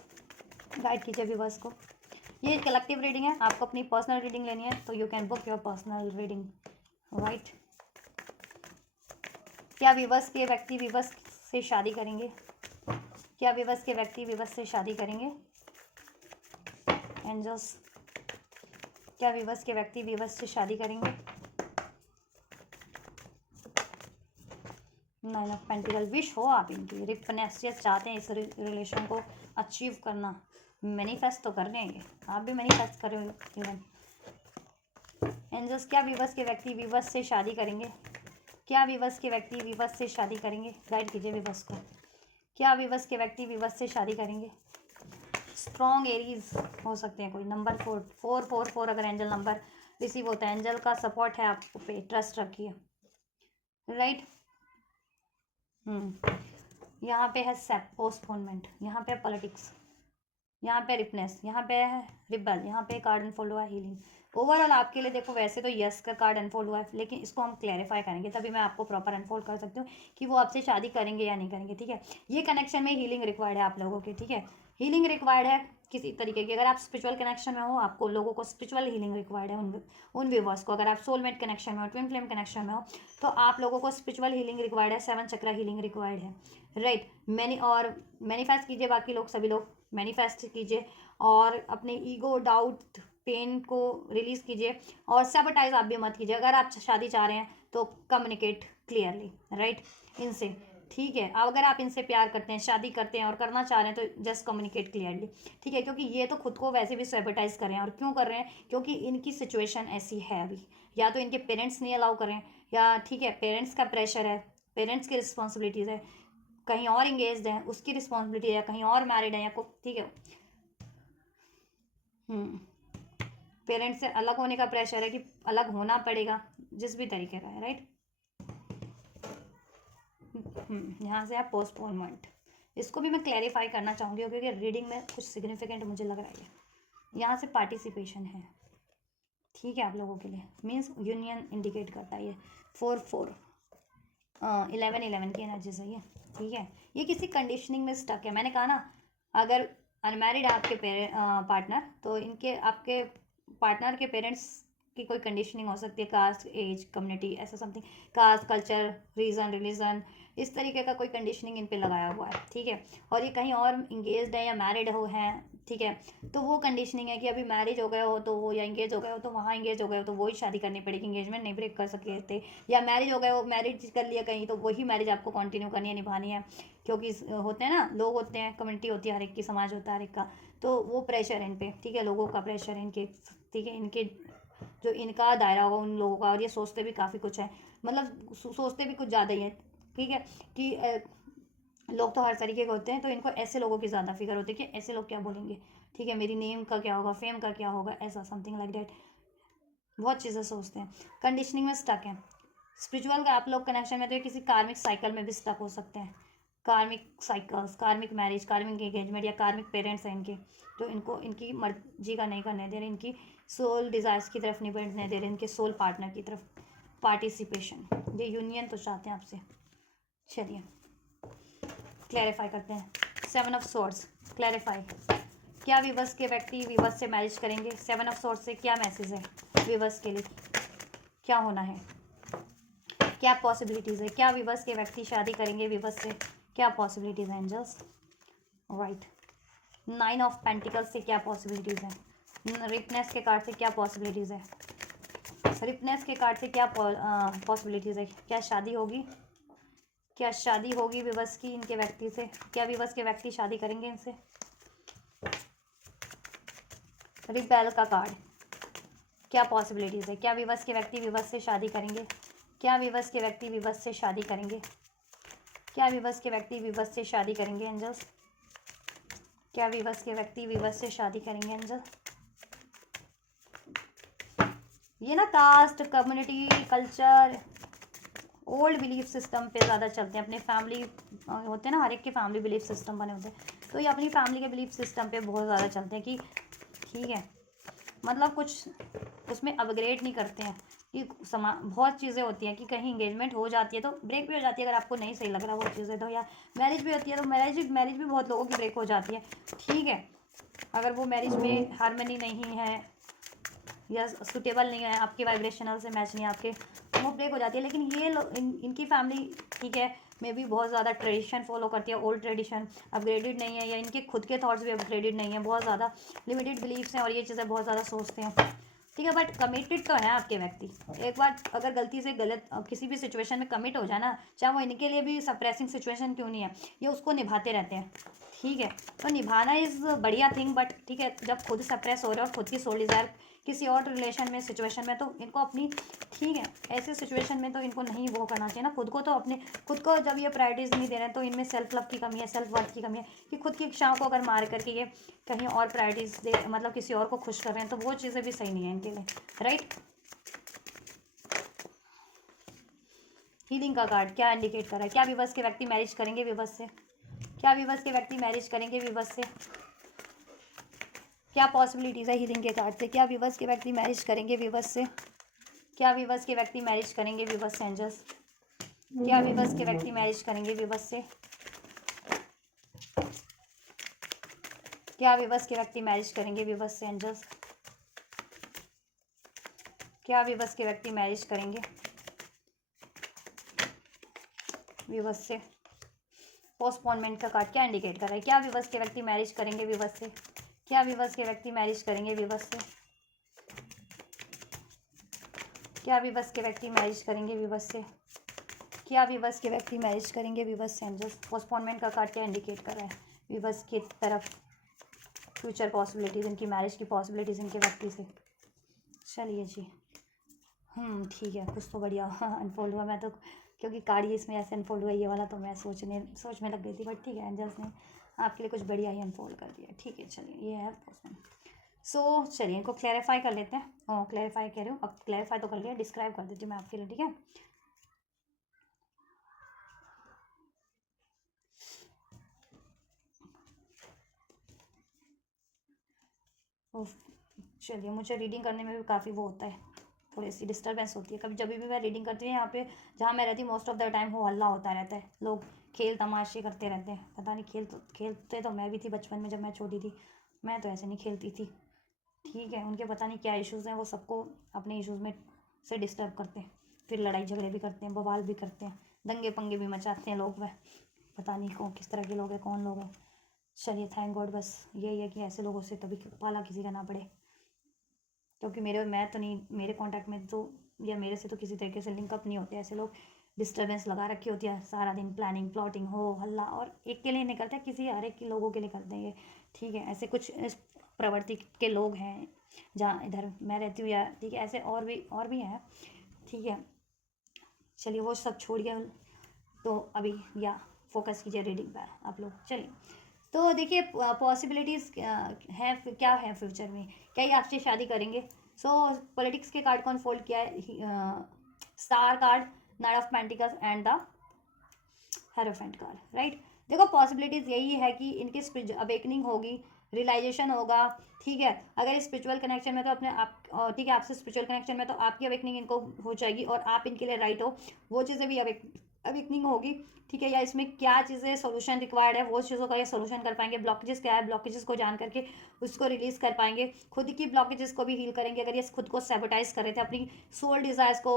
गाइड कीजिए व्यूवर्स को। ये कलेक्टिव रीडिंग है, आपको अपनी पर्सनल रीडिंग लेनी है तो you can book your personal reading, right. क्या व्यूवर्स के व्यक्ति व्यूवर्स से शादी करेंगे? क्या व्यूवर्स के व्यक्ति व्यूवर्स से शादी करेंगे? एंजल्स, क्या व्यूवर्स के व्यक्ति व्यूवर्स से शादी करेंगे? 9 ऑफ पेंटिकल, विश हो आप इनकी, रिपनेसियस चाहते हैं इस रिलेशन को अचीव करना, मैनिफेस्ट तो कर रहे हैं, आप भी मैनिफेस्ट कर रहे हो इवन। एंजल्स, क्या व्यूवर्स के व्यक्ति व्यूवर्स से शादी करेंगे? क्या व्यूवर्स के व्यक्ति व्यूवर्स से शादी करेंगे? गाइड कीजिए व्यूवर्स को। क्या व्यूवर्स के व्यक्ति व्यूवर्स से शादी करेंगे? स्ट्रॉन्ग एरीज हो सकते हैं कोई, नंबर 4 अगर एंजल नंबर रिसीव होता है, एंजल का सपोर्ट है आपको पे, ट्रस्ट रखिए, राइट। यहाँ पे है सेप पोस्टपोनमेंट, यहाँ पे पॉलिटिक्स, यहाँ पे रिपनेस, यहाँ पे है रिबल, यहाँ पे कार्ड अनफोल्ड हुआ हीलिंग। ओवरऑल आपके लिए देखो वैसे तो यस का कार्ड अनफोल्ड हुआ है, लेकिन इसको हम क्लैरिफाई करेंगे तभी मैं आपको प्रॉपर अनफोल्ड कर सकती हूँ कि वो आपसे शादी करेंगे या नहीं करेंगे, ठीक है। ये कनेक्शन में हीलिंग रिक्वायर्ड है आप लोगों की, ठीक है। हीलिंग रिक्वायर्ड है किसी तरीके की, अगर आप स्पिरिचुअल कनेक्शन में हो, आपको लोगों को स्पिरिचुअल हीलिंग रिक्वायर्ड है उन व्यूवर्स को। अगर आप सोलमेट कनेक्शन में हो, ट्विन फ्लेम कनेक्शन में हो, तो आप लोगों को स्पिरिचुअल हीलिंग रिक्वायर्ड है, 7 चक्रा हीलिंग रिक्वायर्ड है, राइट। मैनिफेस्ट कीजिए, बाकी लोग सभी लोग मैनिफेस्ट कीजिए और अपने ईगो, डाउट, पेन को रिलीज कीजिए और सैबोटाइज आप भी मत कीजिए। अगर आप शादी चाह रहे हैं तो कम्युनिकेट क्लियरली, राइट, इनसे, ठीक है। अब अगर आप इनसे प्यार करते हैं, शादी करते हैं और करना चाह रहे हैं तो जस्ट कम्युनिकेट क्लियरली, ठीक है, क्योंकि ये तो खुद को वैसे भी सैबोटाइज कर रहे हैं। और क्यों कर रहे हैं? क्योंकि इनकी सिचुएशन ऐसी है अभी, या तो इनके पेरेंट्स नहीं अलाउ कर रहे हैं, या ठीक है पेरेंट्स का प्रेशर है, पेरेंट्स की रिस्पॉन्सिबिलिटीज़ है, कहीं और इंगेज्ड है उसकी रिस्पॉन्सिबिलिटी है, या कहीं और मैरिड है, या ठीक है पेरेंट्स से अलग होने का प्रेशर है कि अलग होना पड़ेगा जिस भी तरीके का है, राइट। यहाँ से है पोस्टपोनमेंट, इसको भी मैं क्लैरिफाई करना चाहूँगी क्योंकि रीडिंग में कुछ सिग्निफिकेंट मुझे लग रहा है। यहाँ से पार्टिसिपेशन है, ठीक है, आप लोगों के लिए मीन्स यूनियन इंडिकेट करता है ये 4 11 की एनर्जी से, ये ठीक है। ये किसी कंडीशनिंग में स्टक है, मैंने कहा ना, अगर अनमैरिड है आपके पार्टनर तो इनके आपके पार्टनर के पेरेंट्स की कोई कंडीशनिंग हो सकती है, कास्ट, एज, कम्युनिटी, ऐसा something, caste, culture, region, religion, इस तरीके का कोई कंडीशनिंग इन पे लगाया हुआ है, ठीक है। और ये कहीं और इंगेज्ड है या मैरिड हो हैं, ठीक है, तो वो कंडीशनिंग है कि अभी मैरिज हो गए हो तो वो, या इंगेज हो गए हो तो वहाँ इंगेज हो गए हो तो वही शादी करनी पड़ेगी, इंगेजमेंट नहीं ब्रेक कर सकते थे, या मैरिज हो गए हो, मैरिज कर लिया कहीं तो वही मैरिज आपको कंटिन्यू करनी है, निभानी है, क्योंकि होते हैं ना, लोग होते हैं, कम्युनिटी होती है, हर एक की समाज होता है हर एक का, तो वो प्रेशर है इन पर, ठीक है, लोगों का प्रेशर है इनके, ठीक है, इनके जो इनका दायरा होगा उन लोगों का। और ये सोचते भी काफ़ी कुछ है, मतलब सोचते भी कुछ ज़्यादा ही है, ठीक है, कि लोग तो हर तरीके के होते हैं, तो इनको ऐसे लोगों की ज़्यादा फिक्र होती है कि ऐसे लोग क्या बोलेंगे, ठीक है, मेरी नेम का क्या होगा, फेम का क्या होगा, ऐसा समथिंग लाइक दैट, बहुत चीज़ें सोचते हैं, कंडीशनिंग में स्टक है। स्पिरिचुअल का आप लोग कनेक्शन में तो ये किसी कार्मिक साइकिल में भी स्टक हो सकते हैं, कार्मिक साइकिल्स, कार्मिक मैरिज, कार्मिक एंगेजमेंट, या कार्मिक पेरेंट्स हैं इनके जो इनको इनकी मर्जी का नहीं करने दे रहे, इनकी सोल डिज़ायर्स की तरफ नहीं बढ़ने दे रहे, इनके सोल पार्टनर की तरफ पार्टिसिपेशन, ये यूनियन तो चाहते हैं आपसे। चलिए क्लैरिफाई करते हैं, 7 ऑफ सोर्ड्स, क्लैरिफाई, क्या विवश के व्यक्ति विवश से मैरिज करेंगे? 7 ऑफ सोर्ड्स से क्या मैसेज है विवश के लिए, क्या होना है, क्या पॉसिबिलिटीज़ है, क्या विवश के व्यक्ति शादी करेंगे विवश से, क्या पॉसिबिलिटीज़ है एंजल्स, राइट। 9 ऑफ पेंटिकल्स से क्या पॉसिबिलिटीज़ है, रिपनेस के कार्ड से क्या पॉसिबिलिटीज़ है, रिपनेस के कार्ड से क्या पॉसिबिलिटीज़ है, क्या शादी होगी, क्या शादी होगी विवश की इनके व्यक्ति से, क्या विवश के व्यक्ति शादी करेंगे इनसे, रिपेल का कार्ड, क्या पॉसिबिलिटीज़ है, क्या विवश के व्यक्ति विवश से शादी करेंगे, क्या विवश के व्यक्ति विवश से शादी करेंगे, क्या विवश के व्यक्ति विवश से शादी करेंगे एंजल्स, क्या विवश के व्यक्ति विवश से शादी करेंगे एंजल। ये ना caste, community, culture, old belief system पे ज़्यादा चलते हैं, अपने फैमिली होते हैं ना, हर एक के फैमिली बिलीफ सिस्टम बने होते हैं, तो ये अपनी फैमिली के बिलीफ सिस्टम पे बहुत ज़्यादा चलते हैं कि ठीक है, मतलब कुछ उसमें अपग्रेड नहीं करते हैं कि बहुत चीज़ें होती हैं कि कहीं इंगेजमेंट हो जाती है तो ब्रेक भी हो जाती है अगर आपको नहीं सही लग रहा वो चीज़ें, तो या मैरिज भी होती है तो मैरिज भी बहुत लोगों की ब्रेक हो जाती है, ठीक है। अगर वो मैरिज में हार्मनी नहीं है या सूटेबल नहीं है, आपके वाइब्रेशनल से मैच नहीं है आपके, वो ब्रेक हो जाती है। लेकिन ये लोग इनकी फैमिली, ठीक है, में भी बहुत ज़्यादा ट्रेडिशन फॉलो करती है, ओल्ड ट्रेडिशन, अपग्रेडेड नहीं है, या इनके खुद के थॉट्स भी अपग्रेडेड नहीं है, बहुत ज़्यादा लिमिटेड बिलीफ्स हैं और ये चीज़ें बहुत ज़्यादा सोचते हैं, ठीक है। बट कमिटेड तो है आपके व्यक्ति। एक बार अगर गलती से गलत किसी भी सिचुएशन में कमिट हो जाए ना, चाहे वो इनके लिए भी सप्रेसिंग सिचुएशन क्यों नहीं है, ये उसको निभाते रहते हैं, ठीक है। तो निभाना इज़ बढ़िया थिंग, बट ठीक है, जब खुद सप्रेस हो रहे हो और खुद की सोल डिज़ायर किसी और रिलेशन में, सिचुएशन में, तो इनको अपनी, ठीक है, ऐसे सिचुएशन में तो इनको नहीं वो करना चाहिए ना खुद को। तो अपने खुद को जब ये प्रायोरिटीज़ नहीं दे रहे हैं तो इनमें सेल्फ लव की कमी है, सेल्फ वर्थ की कमी है कि खुद की इच्छाओं को अगर मार करके ये कहीं और प्रायोरिटीज़ दे, मतलब किसी और को खुश कर रहे हैं, तो वो चीज़ें भी सही नहीं है इनके लिए, राइट। हीलिंग का कार्ड क्या इंडिकेट कर रहा है? क्या विवश के व्यक्ति मैरिज करेंगे विवश से? क्या विवश के व्यक्ति मैरिज करेंगे विवश से? क्या पॉसिबिलिटीज़ है हीलिंग के कार्ड से? क्या विवश के व्यक्ति मैरिज करेंगे विवश से? क्या विवश के व्यक्ति मैरिज करेंगे विवश से? एंजल्स, क्या विवश के व्यक्ति मैरिज करेंगे विवश से? क्या विवश के व्यक्ति मैरिज करेंगे विवश से? एंजल्स, क्या विवश के व्यक्ति मैरिज करेंगे विवश से? पोस्टपोनमेंट का कार्ड क्या इंडिकेट कर रहा है? क्या विवश के व्यक्ति मैरिज करेंगे विवश से? क्या विवश के व्यक्ति मैरिज करेंगे विवश से? क्या विवश के व्यक्ति मैरिज करेंगे विवश से? क्या विवश के व्यक्ति मैरिज करेंगे विवश से? एंजल्स, पोस्टपोनमेंट का कार्ड क्या इंडिकेट कर रहा है विवश की तरफ? फ्यूचर पॉसिबिलिटीज़, इनकी मैरिज की पॉसिबिलिटीज़ इनके व्यक्ति से। चलिए जी, ठीक है, कुछ तो बढ़िया अनफोल्ड हुआ। मैं तो क्योंकि कार्ड ही इसमें ऐसे अनफोल्ड हुआ ये वाला, तो मैं सोच में लग गई थी, बट ठीक है, एंजल्स ने आपके लिए कुछ बढ़िया ही अनफोल्ड कर दिया, ठीक है। चलिए, ये है पोस्टपोन। सो चलिए इनको क्लैरिफाई कर लेते हैं। क्लैरिफाई कह रही हूँ, अब क्लैरिफाई तो कर लिया, डिस्क्राइब कर देती हूँ मैं आपके लिए, ठीक है। चलिए, मुझे रीडिंग करने में भी काफ़ी वो होता है, थोड़ी सी डिस्टर्बेंस होती है कभी, जब भी मैं रीडिंग करती हूँ यहाँ पे जहाँ मैं रहती हूँ, मोस्ट ऑफ द टाइम हो हल्ला होता रहता है, लोग खेल तमाशे करते रहते हैं। पता नहीं, खेलते तो मैं भी थी बचपन में, जब मैं छोटी थी, मैं तो ऐसे नहीं खेलती थी, ठीक है। उनके पता नहीं क्या इश्यूज़ हैं, वो सबको अपने इश्यूज़ में से डिस्टर्ब करते हैं, फिर लड़ाई झगड़े भी करते हैं, बवाल भी करते हैं, दंगे पंगे भी मचाते हैं लोग। वह पता नहीं कौन किस तरह के लोग हैं, कौन लोग हैं। चलिए, थैंक गॉड, बस यही है कि ऐसे लोगों से कभी पाला किसी का ना पड़े, क्योंकि मैं तो नहीं, मेरे कांटेक्ट में तो, या मेरे से तो किसी तरीके से लिंकअप नहीं होते ऐसे लोग। डिस्टर्बेंस लगा रखी होती है सारा दिन, प्लानिंग प्लॉटिंग हो हल्ला, और एक के लिए नहीं करते, किसी हर एक के लोगों के लिए करते हैं ये, ठीक है। ऐसे कुछ इस प्रवृत्ति के लोग हैं जहाँ इधर मैं रहती हूँ, या ठीक है, ऐसे और भी हैं, ठीक है। चलिए, वो सब छोड़िए, तो अभी या फोकस कीजिए रीडिंग पर आप लोग। चलिए, तो देखिए, पॉसिबिलिटीज़ हैं, क्या है फ्यूचर में, क्या ये आपसे शादी करेंगे? सो पॉलिटिक्स के कार्ड को अनफोल्ड किया है, star card, night of pentacles and the hierophant card, right. देखो, पॉसिबिलिटीज़ यही है कि इनकी अवेकनिंग होगी, रियलाइजेशन होगा, ठीक है। अगर स्पिरिचुअल कनेक्शन में तो अपने आप, ठीक है, आपसे स्पिरिचुअल कनेक्शन में तो आपकी अवेकनिंग इनको हो जाएगी और आप इनके लिए राइट हो, वो चीज़ें भी अवेकनिंग होगी, ठीक है। या इसमें क्या चीज़ें सोल्यूशन रिक्वायर्ड है, वो चीज़ों का ये सोल्यूशन कर पाएंगे। ब्लॉकेजेस क्या है, ब्लॉकेजेस को जान करके उसको रिलीज कर पाएंगे, खुद की ब्लॉकेजेस को भी हील करेंगे। अगर ये खुद को सैबोटाइज कर रहे थे, अपनी सोल डिज़ायर्स को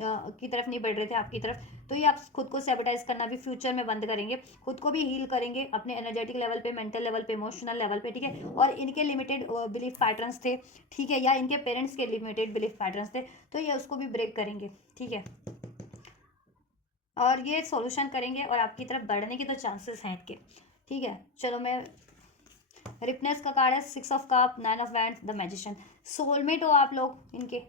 की तरफ नहीं बढ़ रहे थे आपकी तरफ, तो ये आप खुद को सैबोटाइज करना भी फ्यूचर में बंद करेंगे, खुद को भी हील करेंगे अपने एनर्जेटिक लेवल पे, मेंटल लेवल पे, इमोशनल लेवल पे, ठीक है। और इनके लिमिटेड बिलीफ पैटर्न्स थे, ठीक है, या इनके पेरेंट्स के लिमिटेड बिलीफ पैटर्न्स थे, तो ये उसको भी ब्रेक करेंगे, ठीक है। और ये सॉल्यूशन करेंगे और आपकी तरफ बढ़ने की तो चांसेस हैं इनके, ठीक है। चलो, मैं रिपनेस का कार्ड है, 6 of cup, 9 of wands, the magician. Soulmate हो आप लोग इनके,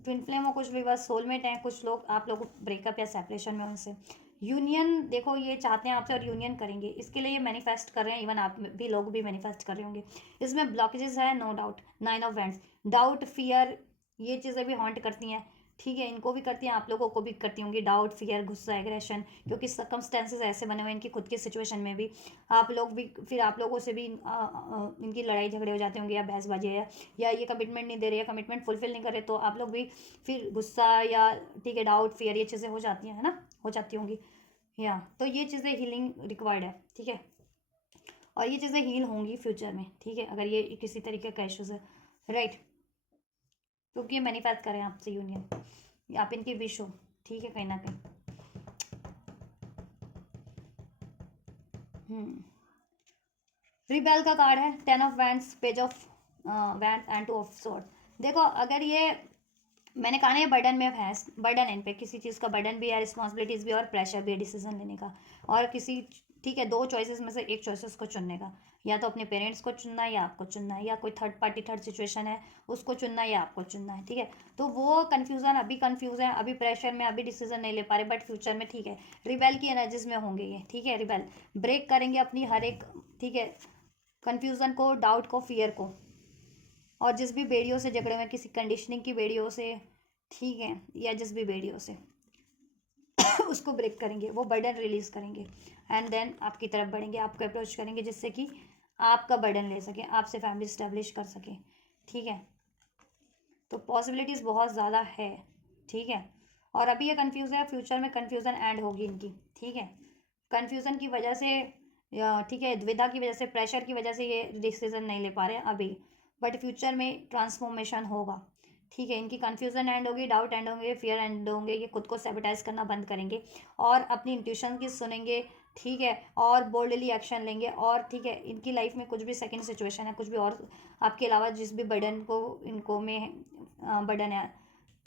ट्विन फ्लेम हो कुछ भी, बस सोलमेट हैं कुछ लोग, आप लोग ब्रेकअप या सेपरेशन में उनसे। यूनियन देखो, ये चाहते हैं आपसे और यूनियन करेंगे, इसके लिए ये मैनिफेस्ट कर रहे हैं, इवन आप भी लोग भी मैनिफेस्ट कर रहे होंगे। इसमें ब्लॉकेजेस है, no doubt, 9 of wands, doubt, fear, ये चीज़ें भी हॉन्ट करती हैं, ठीक है, इनको भी करती हैं, आप लोगों को भी करती होंगी, डाउट, फियर, गुस्सा, एग्रेशन, क्योंकि सर्कमस्टेंसेस ऐसे बने हुए हैं इनकी खुद की सिचुएशन में भी। आप लोग भी फिर आप लोगों से भी इनकी लड़ाई झगड़े हो जाते होंगे, या बहसबाजी है, या ये कमिटमेंट नहीं दे रहे, या कमिटमेंट फुलफिल नहीं कर रहे, तो आप लोग भी फिर गुस्सा या ठीक है डाउट, फियर, ये चीज़ें हो जाती हैं, है ना, हो जाती होंगी। या तो ये चीज़ें हीलिंग रिक्वायर्ड है, ठीक है, और ये चीज़ें हील होंगी फ्यूचर में, ठीक है, अगर ये किसी तरीके का इश्यूज है, राइट, क्योंकि ये मैनिफेस्ट करें आपसे यूनियन, आप इनकी विश हो, ठीक है, कहीं ना कहीं। रिबेल का कार्ड है, 10 of wands, page of wand and 2 of sword. देखो अगर ये, मैंने कहा ना ये बर्डन में है, बर्डन इन पे किसी चीज़ का बर्डन भी है, रिस्पॉन्सिबिलिटीज़ भी और प्रेशर भी है डिसीजन लेने का, और किसी, ठीक है, दो चॉइसेस में से एक चॉइसेस को चुनने का, या तो अपने पेरेंट्स को चुनना है या आपको चुनना है, या कोई थर्ड पार्टी थर्ड सिचुएशन है उसको चुनना है या आपको चुनना है, ठीक है। तो वो कन्फ्यूज़न, अभी कन्फ्यूज है, अभी प्रेशर में, अभी डिसीजन नहीं ले पा रहे, बट फ्यूचर में ठीक है रिबेल की एनर्जीज में होंगे ये, ठीक है, रिबेल ब्रेक करेंगे अपनी हर एक, ठीक है, कन्फ्यूज़न को, डाउट को, फियर को, और जिस भी बेड़ियों से झगड़े हुए, किसी कंडीशनिंग की बेड़ियों से, ठीक है, या जिस भी बेड़ियों से उसको ब्रेक करेंगे, वो बर्डन रिलीज करेंगे, एंड देन आपकी तरफ बढ़ेंगे, आपको अप्रोच करेंगे, जिससे कि आपका बर्डन ले सके, आपसे फैमिली स्टेब्लिश कर सके, ठीक है। तो पॉसिबिलिटीज़ बहुत ज़्यादा है, ठीक है, और अभी ये कन्फ्यूज़ है, फ्यूचर में कन्फ्यूज़न एंड होगी इनकी, ठीक है, कन्फ्यूज़न की वजह से, ठीक है, द्विधा की वजह से, प्रेशर की वजह से ये डिसीजन नहीं ले पा रहे हैं अभी, बट फ्यूचर में ट्रांसफॉर्मेशन होगा, ठीक है, इनकी कन्फ्यूज़न एंड होगी, डाउट एंड होंगे, फियर एंड होंगे, ये खुद को सैबोटाइज करना बंद करेंगे और अपनी इंट्यूशन की सुनेंगे, ठीक है, और बोल्डली एक्शन लेंगे, और ठीक है, इनकी लाइफ में कुछ भी सेकंड सिचुएशन है, कुछ भी और आपके अलावा जिस भी बर्डन को इनको में बर्डन है,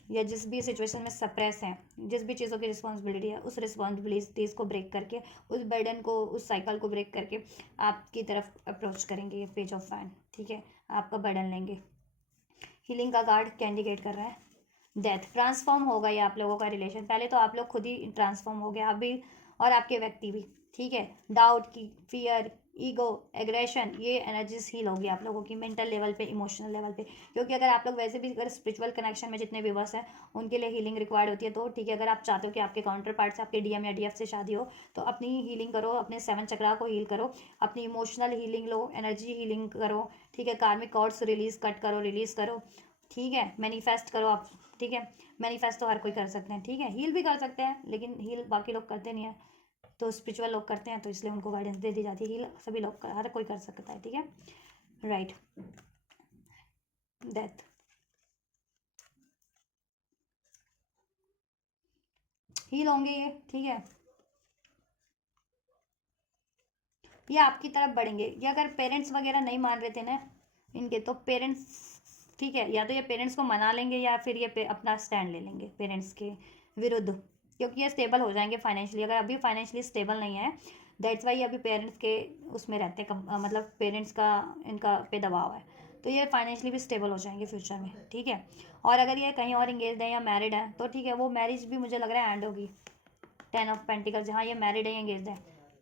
या जिस भी सिचुएशन में सप्रेस है, जिस भी चीज़ों की रिस्पॉन्सिबिलिटी है, उस रिस्पॉन्सिबिलिटीज़ को ब्रेक करके, उस बर्डन को, उस साइकिल को ब्रेक करके आपकी तरफ अप्रोच करेंगे ये पेज ऑफ फैन, ठीक है, आपका बर्डन लेंगे। हीलिंग का कार्ड कैंडिकेट कर रहा है डेथ, ट्रांसफॉर्म होगा ये आप लोगों का रिलेशन, पहले तो आप लोग खुद ही ट्रांसफॉर्म हो गए, आप भी और आपके व्यक्ति भी, ठीक है, डाउट की, फियर, ईगो, एग्रेशन, ये एनर्जीज हील होगी आप लोगों की मेंटल लेवल पे, इमोशनल लेवल पे, क्योंकि अगर आप लोग वैसे भी अगर स्पिरिचुअल कनेक्शन में जितने व्यूवर्स हैं उनके लिए हीलिंग रिक्वायर्ड होती है, तो ठीक है, अगर आप चाहते हो कि आपके काउंटर पार्ट से, आपके डीएम या डीएफ से शादी हो, तो अपनी हीलिंग करो, अपने 7 चक्रा को हील करो, अपनी इमोशनल हीलिंग लो, एनर्जी हीलिंग करो, ठीक है, कार्मिक कॉर्ड्स रिलीज, कट करो, रिलीज करो, ठीक है, मैनिफेस्ट करो आप, ठीक है, मैनिफेस्ट तो हर कोई कर सकते हैं, ठीक है, हील भी कर सकते हैं, लेकिन हील बाकी लोग करते नहीं है, तो स्पिरिचुअल लोग करते हैं, तो इसलिए उनको गाइडेंस दे दी जाती है, हील सभी लोग हर कोई कर सकता है, ठीक है, राइट, डेथ, हील होंगे ये, ठीक है, ये आपकी तरफ बढ़ेंगे, ये अगर पेरेंट्स वगैरह नहीं मान रहे थे ना इनके, तो पेरेंट्स, ठीक है, या तो ये पेरेंट्स को मना लेंगे, या फिर ये अपना स्टैंड ले लेंगे पेरेंट्स के विरुद्ध, क्योंकि ये स्टेबल हो जाएंगे फाइनेंशियली, अगर अभी फाइनेंशियली स्टेबल नहीं है, दैट्स वाई अभी पेरेंट्स के उसमें रहते हैं, मतलब पेरेंट्स का इनका पे दबाव है, तो ये फाइनेंशियली भी स्टेबल हो जाएंगे फ्यूचर में, ठीक है, और अगर ये कहीं और इंगेज है या मैरिड है, तो ठीक है, वो मैरिज भी मुझे लग रहा है एंड होगी, 10 ऑफ पेंटिकल, जहाँ ये मैरिड है, एंगेज है,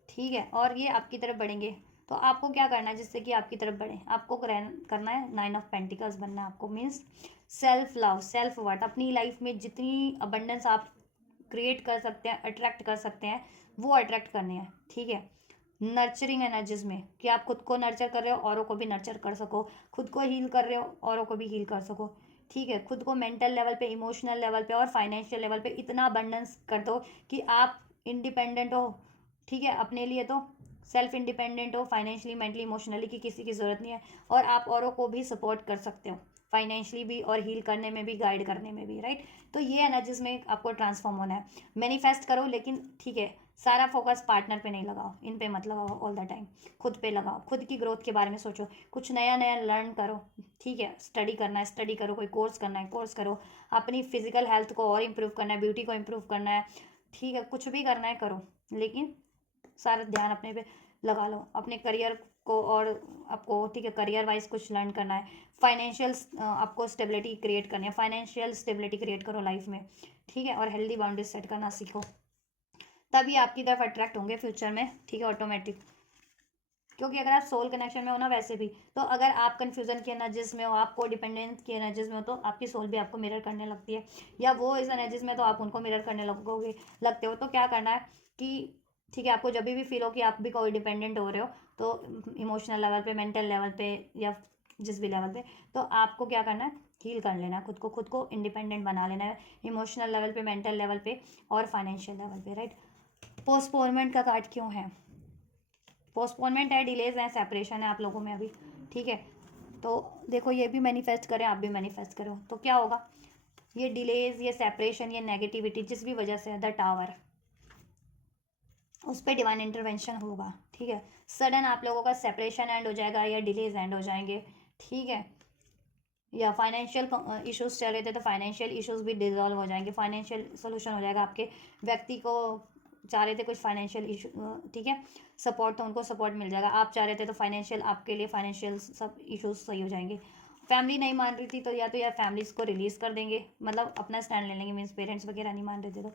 ठीक है, और ये आपकी तरफ बढ़ेंगे, तो आपको क्या करना है जिससे कि आपकी तरफ बढ़े, आपको करना है 9 ऑफ पेंटिकल्स बनना है आपको, means self love, self worth, अपनी लाइफ में जितनी अबंडेंस आप क्रिएट कर सकते हैं, अट्रैक्ट कर सकते हैं, वो अट्रैक्ट करने हैं, ठीक है, नर्चरिंग एनर्जीज में, कि आप खुद को नर्चर कर रहे हो, औरों को भी नर्चर कर सको, खुद को हील कर रहे हो, औरों को भी हील कर सको, ठीक है, खुद को मेंटल लेवल पे, इमोशनल लेवल पे और फाइनेंशियल लेवल पे इतना अबंडेंस कर दो कि आप इंडिपेंडेंट हो, ठीक है, अपने लिए तो सेल्फ इंडिपेंडेंट हो, फाइनेंशियली, मेंटली, इमोशनली की किसी की ज़रूरत नहीं है, और आप औरों को भी सपोर्ट कर सकते हो फाइनेंशियली भी, और हील करने में भी, गाइड करने में भी, राइट, तो ये एनर्जीज में आपको ट्रांसफॉर्म होना है, मैनिफेस्ट करो, लेकिन ठीक है, सारा फोकस पार्टनर पे नहीं लगाओ, इन पे मत लगाओ ऑल द टाइम, खुद पे लगाओ, खुद की ग्रोथ के बारे में सोचो, कुछ नया नया लर्न करो, ठीक है, स्टडी करना है स्टडी करो, कोई कोर्स करना है कोर्स करो, अपनी फिजिकल हेल्थ को और इम्प्रूव करना है, ब्यूटी को इम्प्रूव करना है, ठीक है, कुछ भी करना है करो, लेकिन सारा ध्यान अपने पे लगा लो, अपने करियर को, और आपको, ठीक है, करियर वाइज कुछ लर्न करना है, फाइनेंशियल आपको स्टेबिलिटी क्रिएट करनी है, फाइनेंशियल स्टेबिलिटी क्रिएट करो लाइफ में, ठीक है, और हेल्दी बाउंड्रीज सेट करना सीखो, तभी आपकी तरफ अट्रैक्ट होंगे फ्यूचर में, ठीक है, ऑटोमेटिक, क्योंकि अगर आप सोल कनेक्शन में हो ना वैसे भी, तो अगर आप कन्फ्यूजन की एनर्जीज में हो, आप को डिपेंडेंस की एनर्जीज में हो, तो आपकी सोल भी आपको मिरर करने लगती है, या वो इस एनर्जीज में तो आप उनको मिरर करने लगते हो। तो क्या करना है कि ठीक है, आपको जब भी फील हो कि आप भी कोई डिपेंडेंट हो रहे हो, तो इमोशनल लेवल पे, मेंटल लेवल पे, या जिस भी लेवल पे, तो आपको क्या करना है, हील कर लेना है खुद को इंडिपेंडेंट बना लेना है, इमोशनल लेवल पे, मेंटल लेवल पे और फाइनेंशियल लेवल पे, राइट। पोस्टपोनमेंट का कार्ड क्यों है? पोस्टपोनमेंट है, डिलेज है, सेपरेशन है आप लोगों में अभी, ठीक है। तो देखो, ये भी मैनिफेस्ट करें, आप भी मैनिफेस्ट करो, तो क्या होगा, ये डिलेज, ये सेपरेशन, ये नेगेटिविटी जिस भी वजह से है, द टावर, उस पर डिवाइन इंटरवेंशन होगा, ठीक है। सडन आप लोगों का सेपरेशन एंड हो जाएगा, या डिलेज एंड हो जाएंगे, ठीक है। या फाइनेंशियल इश्यूज चल रहे थे, तो फाइनेंशियल इश्यूज भी डिजॉल्व हो जाएंगे, फाइनेंशियल सोल्यूशन हो जाएगा। आपके व्यक्ति को चाह रहे थे कुछ फाइनेंशियल इशू, ठीक है, सपोर्ट, तो उनको सपोर्ट मिल जाएगा। आप चाह रहे थे तो फाइनेंशियल, आपके लिए फाइनेंशियल सब इश्यूज सही हो जाएंगे। फैमिली नहीं मान रही थी, तो या फैमिलीज को रिलीज कर देंगे, मतलब अपना स्टैंड ले लेंगे, मीन्स पेरेंट्स वगैरह नहीं मान रहे थे तो,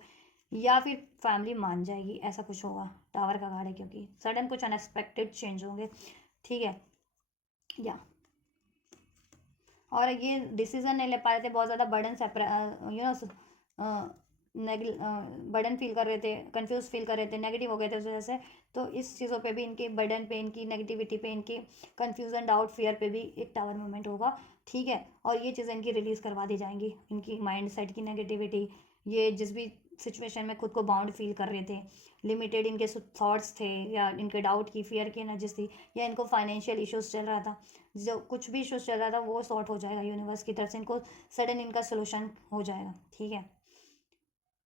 या फिर फैमिली मान जाएगी, ऐसा कुछ होगा। टावर का कार्ड है, क्योंकि सडन कुछ अनएक्सपेक्टेड चेंज होंगे, ठीक है। या और ये डिसीजन नहीं ले पा रहे थे, बहुत ज़्यादा बर्डन से बर्डन फील कर रहे थे, कंफ्यूज फील कर रहे थे, नेगेटिव हो गए थे उस वजह से। तो इस चीज़ों पे भी, इनके बर्डन पे, इनकी नेगेटिविटी पे, इनकी कंफ्यूजन, डाउट, फियर पे भी एक टावर मूवमेंट होगा, ठीक है। और ये चीज़ें इनकी रिलीज़ करवा दी जाएंगी, इनकी माइंड सेट की नेगेटिविटी, ये जिस भी सिचुएशन में खुद को बाउंड फील कर रहे थे, लिमिटेड इनके थॉट्स थे, या इनके डाउट की, फियर की एनर्जीज थी, या इनको फाइनेंशियल इश्यूज चल रहा था, जो कुछ भी इश्यूज चल रहा था वो सॉर्ट हो जाएगा यूनिवर्स की तरफ से, इनको सडन इनका सोल्यूशन हो जाएगा, ठीक है।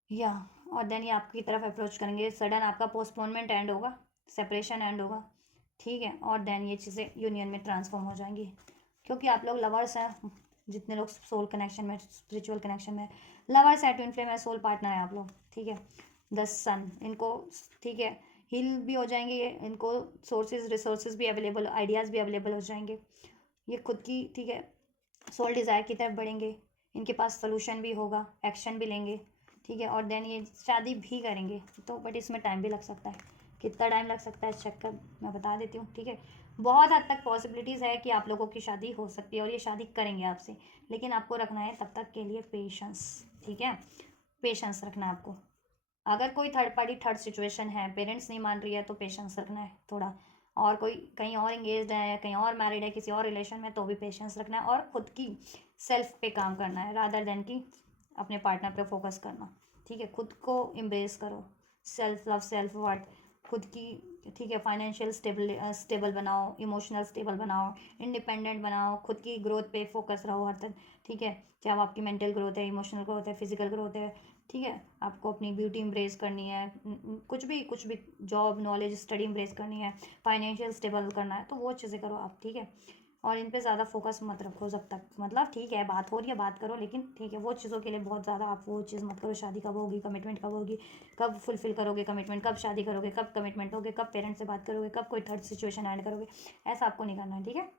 या और देन ये आपकी तरफ अप्रोच करेंगे, सडन आपका पोस्टपोनमेंट एंड होगा, सेपरेशन एंड होगा, ठीक है। और देन ये चीज़ें यूनियन में ट्रांसफॉर्म हो जाएंगी, क्योंकि आप लोग लवर्स हैं, जितने लोग सोल कनेक्शन में, स्पिरिचुअल कनेक्शन में लवर्स है, ट्विन फ्लेम है, सोल पार्टनर है आप लोग, ठीक है। द सन इनको, ठीक है, हील भी हो जाएंगे ये, इनको सोर्सेज रिसोर्सेज भी अवेलेबल, आइडियाज़ भी अवेलेबल हो जाएंगे, ये खुद की, ठीक है, सोल डिज़ायर की तरफ बढ़ेंगे, इनके पास सोल्यूशन भी होगा, एक्शन भी लेंगे, ठीक है। और देन ये शादी भी करेंगे, तो बट इसमें टाइम भी लग सकता है, कितना टाइम लग सकता है चेक कर मैं बता देती हूँ, ठीक है। बहुत हद तक पॉसिबिलिटीज़ है कि आप लोगों की शादी हो सकती है, और ये शादी करेंगे आपसे, लेकिन आपको रखना है तब तक के लिए पेशेंस, ठीक है, पेशेंस रखना है आपको। अगर कोई थर्ड पार्टी, थर्ड सिचुएशन है, पेरेंट्स नहीं मान रही है, तो पेशेंस रखना है थोड़ा, और कोई कहीं और इंगेज्ड है, कहीं और मैरिड है, किसी और रिलेशन में, तो भी पेशेंस रखना है, और खुद की सेल्फ पे काम करना है, रादर देन कि अपने पार्टनर पे फोकस करना, ठीक है। खुद को एम्ब्रेस करो, सेल्फ लव, सेल्फ वर्थ, खुद की, ठीक है। फाइनेंशियल स्टेबल बनाओ, इमोशनल स्टेबल बनाओ, इंडिपेंडेंट बनाओ, खुद की ग्रोथ पे फोकस रहो हर तक, ठीक है। चाहे वो आपकी मेंटल ग्रोथ है, इमोशनल ग्रोथ है, फिजिकल ग्रोथ है, ठीक है। आपको अपनी ब्यूटी इम्ब्रेस करनी है, कुछ भी जॉब, नॉलेज, स्टडी इम्ब्रेस करनी है, फाइनेंशियल स्टेबल करना है, तो वो चीज़ें करो आप, ठीक है। और इन पे ज़्यादा फोकस मत रखो जब तक, मतलब ठीक है, बात हो रही है बात करो, लेकिन ठीक है, वो चीज़ों के लिए बहुत ज़्यादा आप वो चीज़ मत करो, शादी कब होगी, कमिटमेंट कब होगी, कब फुलफिल करोगे कमिटमेंट, कब शादी करोगे, कब कमिटमेंट होगे, कब पेरेंट्स से बात करोगे, कब कोई थर्ड सिचुएशन ऐड करोगे, ऐसा आपको नहीं करना है, ठीक है।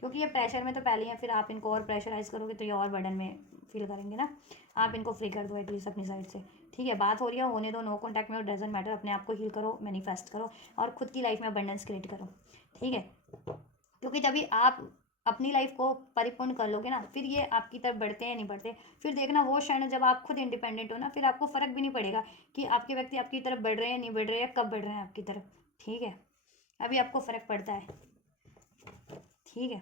क्योंकि ये प्रेशर में तो पहले ही है, फिर आप इनको और प्रेशराइज करोगे तो ये और बर्डन में फील करेंगे ना। आप इनको फ्री कर दो एटलीस्ट अपनी साइड से, ठीक है। बात हो रही है, होने दो, नो कॉन्टैक्ट में, डजेंट मैटर, अपने आप को हील करो, मैनिफेस्ट करो, और खुद की लाइफ में अबंडेंस क्रिएट करो, ठीक है। क्योंकि जब भी आप अपनी लाइफ को परिपूर्ण कर लोगे ना, फिर ये आपकी तरफ बढ़ते हैं नहीं बढ़ते, फिर देखना वो क्षण जब आप खुद इंडिपेंडेंट हो ना, फिर आपको फ़र्क भी नहीं पड़ेगा कि आपके व्यक्ति आपकी तरफ बढ़ रहे हैं, नहीं बढ़ रहे हैं, कब बढ़ रहे हैं आपकी तरफ, ठीक है। अभी आपको फ़र्क पड़ता है, ठीक है।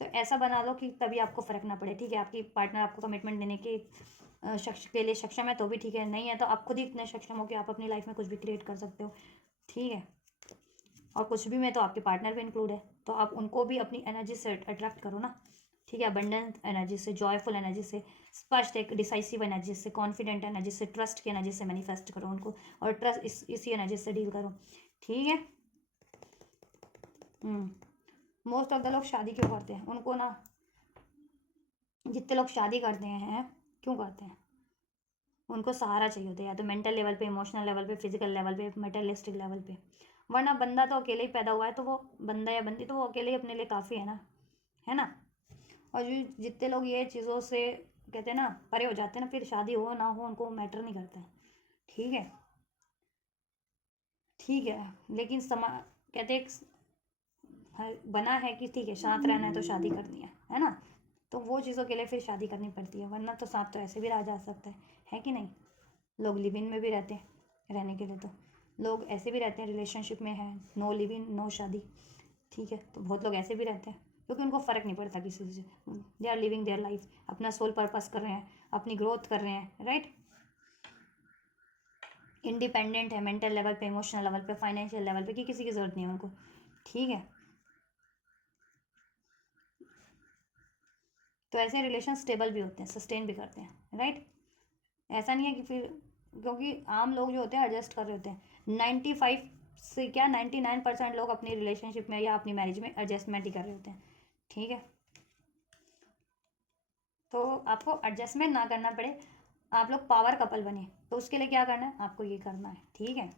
तो ऐसा बना लो कि तभी आपको फ़र्क ना पड़े, ठीक है। आपकी पार्टनर आपको कमिटमेंट देने के शख्स के लिए सक्षम है तो भी ठीक है, नहीं है तो आप खुद ही इतने सक्षम हो कि आप अपनी लाइफ में कुछ भी क्रिएट कर सकते हो, ठीक है। और कुछ भी में तो आपके पार्टनर भी इंक्लूड है, तो आप उनको भी अपनी एनर्जी से अट्रैक्ट करो ना, ठीक है। अबंडेंट एनर्जी से, जॉयफुल एनर्जी से, स्पष्ट एक डिसाइसिव एनर्जी से, कॉन्फिडेंट एनर्जी से, ट्रस्ट की एनर्जी से मैनिफेस्ट करो उनको, और ट्रस्ट इसी एनर्जी से डील करो, ठीक है। मोस्ट ऑफ द लोग शादी क्यों करते हैं, उनको ना, जितने लोग शादी करते हैं क्यों करते हैं, उनको सहारा चाहिए होता है, या तो मेंटल लेवल पे, इमोशनल लेवल पे, फिजिकल लेवल पे, मेटेरियलिस्टिक लेवल पे। वरना बंदा तो अकेले ही पैदा हुआ है, तो वो बंदा या बंदी तो वो अकेले ही अपने लिए काफ़ी है ना, है ना। और जो जितने लोग ये चीज़ों से कहते हैं ना परे हो जाते हैं ना, फिर शादी हो ना हो उनको मैटर नहीं करता है, ठीक है, ठीक है। लेकिन कहते एक बना है कि ठीक है शांत रहना है तो शादी करनी है ना, तो वो चीज़ों के लिए फिर शादी करनी पड़ती है, वरना तो साथ तो ऐसे भी रहा जा सकता है कि नहीं। लोग लिव इन में भी रहते हैं रहने के लिए, तो लोग ऐसे भी रहते हैं रिलेशनशिप में है, नो लिव इन नो शादी, ठीक है। तो बहुत लोग ऐसे भी रहते हैं क्योंकि उनको फ़र्क नहीं पड़ता किसी से, they are living their life, अपना सोल पर्पस कर रहे हैं, अपनी ग्रोथ कर रहे हैं, राइट। इंडिपेंडेंट है मेंटल लेवल पे, इमोशनल लेवल पे, फाइनेंशियल लेवल पे, कि किसी की ज़रूरत नहीं है उनको, ठीक है। तो ऐसे रिलेशन स्टेबल भी होते हैं, सस्टेन भी करते हैं, राइट। ऐसा नहीं है कि फिर, क्योंकि आम लोग जो होते हैं एडजस्ट कर रहे होते हैं, 95 से क्या 99% लोग अपनी रिलेशनशिप में या अपनी मैरिज में एडजस्टमेंट ही कर रहे होते हैं, ठीक है। तो आपको एडजस्टमेंट ना करना पड़े, आप लोग पावर कपल बने, तो उसके लिए क्या करना है, आपको ये करना है, ठीक है।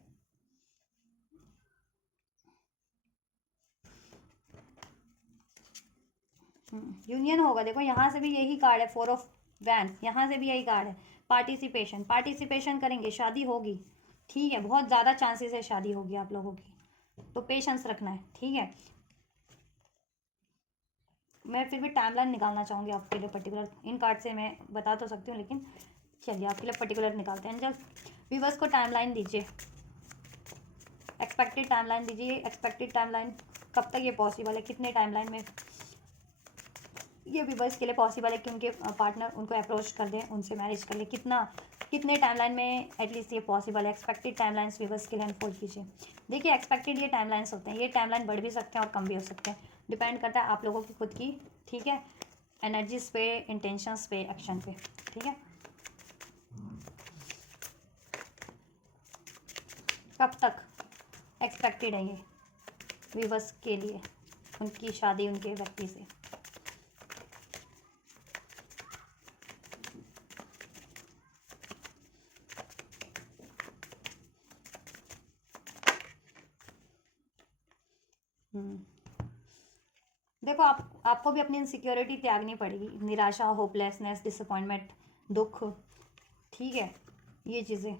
यूनियन होगा, देखो यहाँ से भी यही कार्ड है, 4 ऑफ वैंड, यहाँ से भी यही कार्ड है। पार्टिसिपेशन, पार्टिसिपेशन करेंगे, शादी होगी, ठीक है। बहुत ज़्यादा चांसेस है शादी होगी आप लोगों की, तो पेशेंस रखना है, ठीक है। मैं फिर भी टाइमलाइन निकालना चाहूँगी आपके लिए पर्टिकुलर, इन कार्ड से मैं बता तो सकती हूँ, लेकिन चलिए आपके लिए पर्टिकुलर निकालते हैं। एंजल व्यूअर्स को टाइमलाइन दीजिए, एक्सपेक्टेड टाइमलाइन दीजिए, एक्सपेक्टेड टाइमलाइन कब तक ये पॉसिबल है, कितने टाइमलाइन में ये व्यूअर्स के लिए पॉसिबल है कि उनके पार्टनर उनको अप्रोच कर दें, उनसे मैरिज कर ले, कितने टाइमलाइन में एटलीस्ट ये पॉसिबल है। एक्सपेक्टेड टाइमलाइंस व्यूअर्स के लिए अनफोल्ड कीजिए। देखिए एक्सपेक्टेड ये टाइमलाइंस होते हैं, ये टाइमलाइन बढ़ भी सकते हैं और कम भी हो सकते हैं, डिपेंड करता है आप लोगों की खुद की, ठीक है, एनर्जीज पे, इंटेंशंस पे, एक्शन पे, ठीक है। कब तक एक्सपेक्टेड है ये व्यूअर्स के लिए उनकी शादी उनके व्यक्ति से। देखो आपको भी अपनी इनसिक्योरिटी त्यागनी पड़ेगी, निराशा, होपलेसनेस, डिसअपॉइंटमेंट, दुख, ठीक है, ये चीज़ें,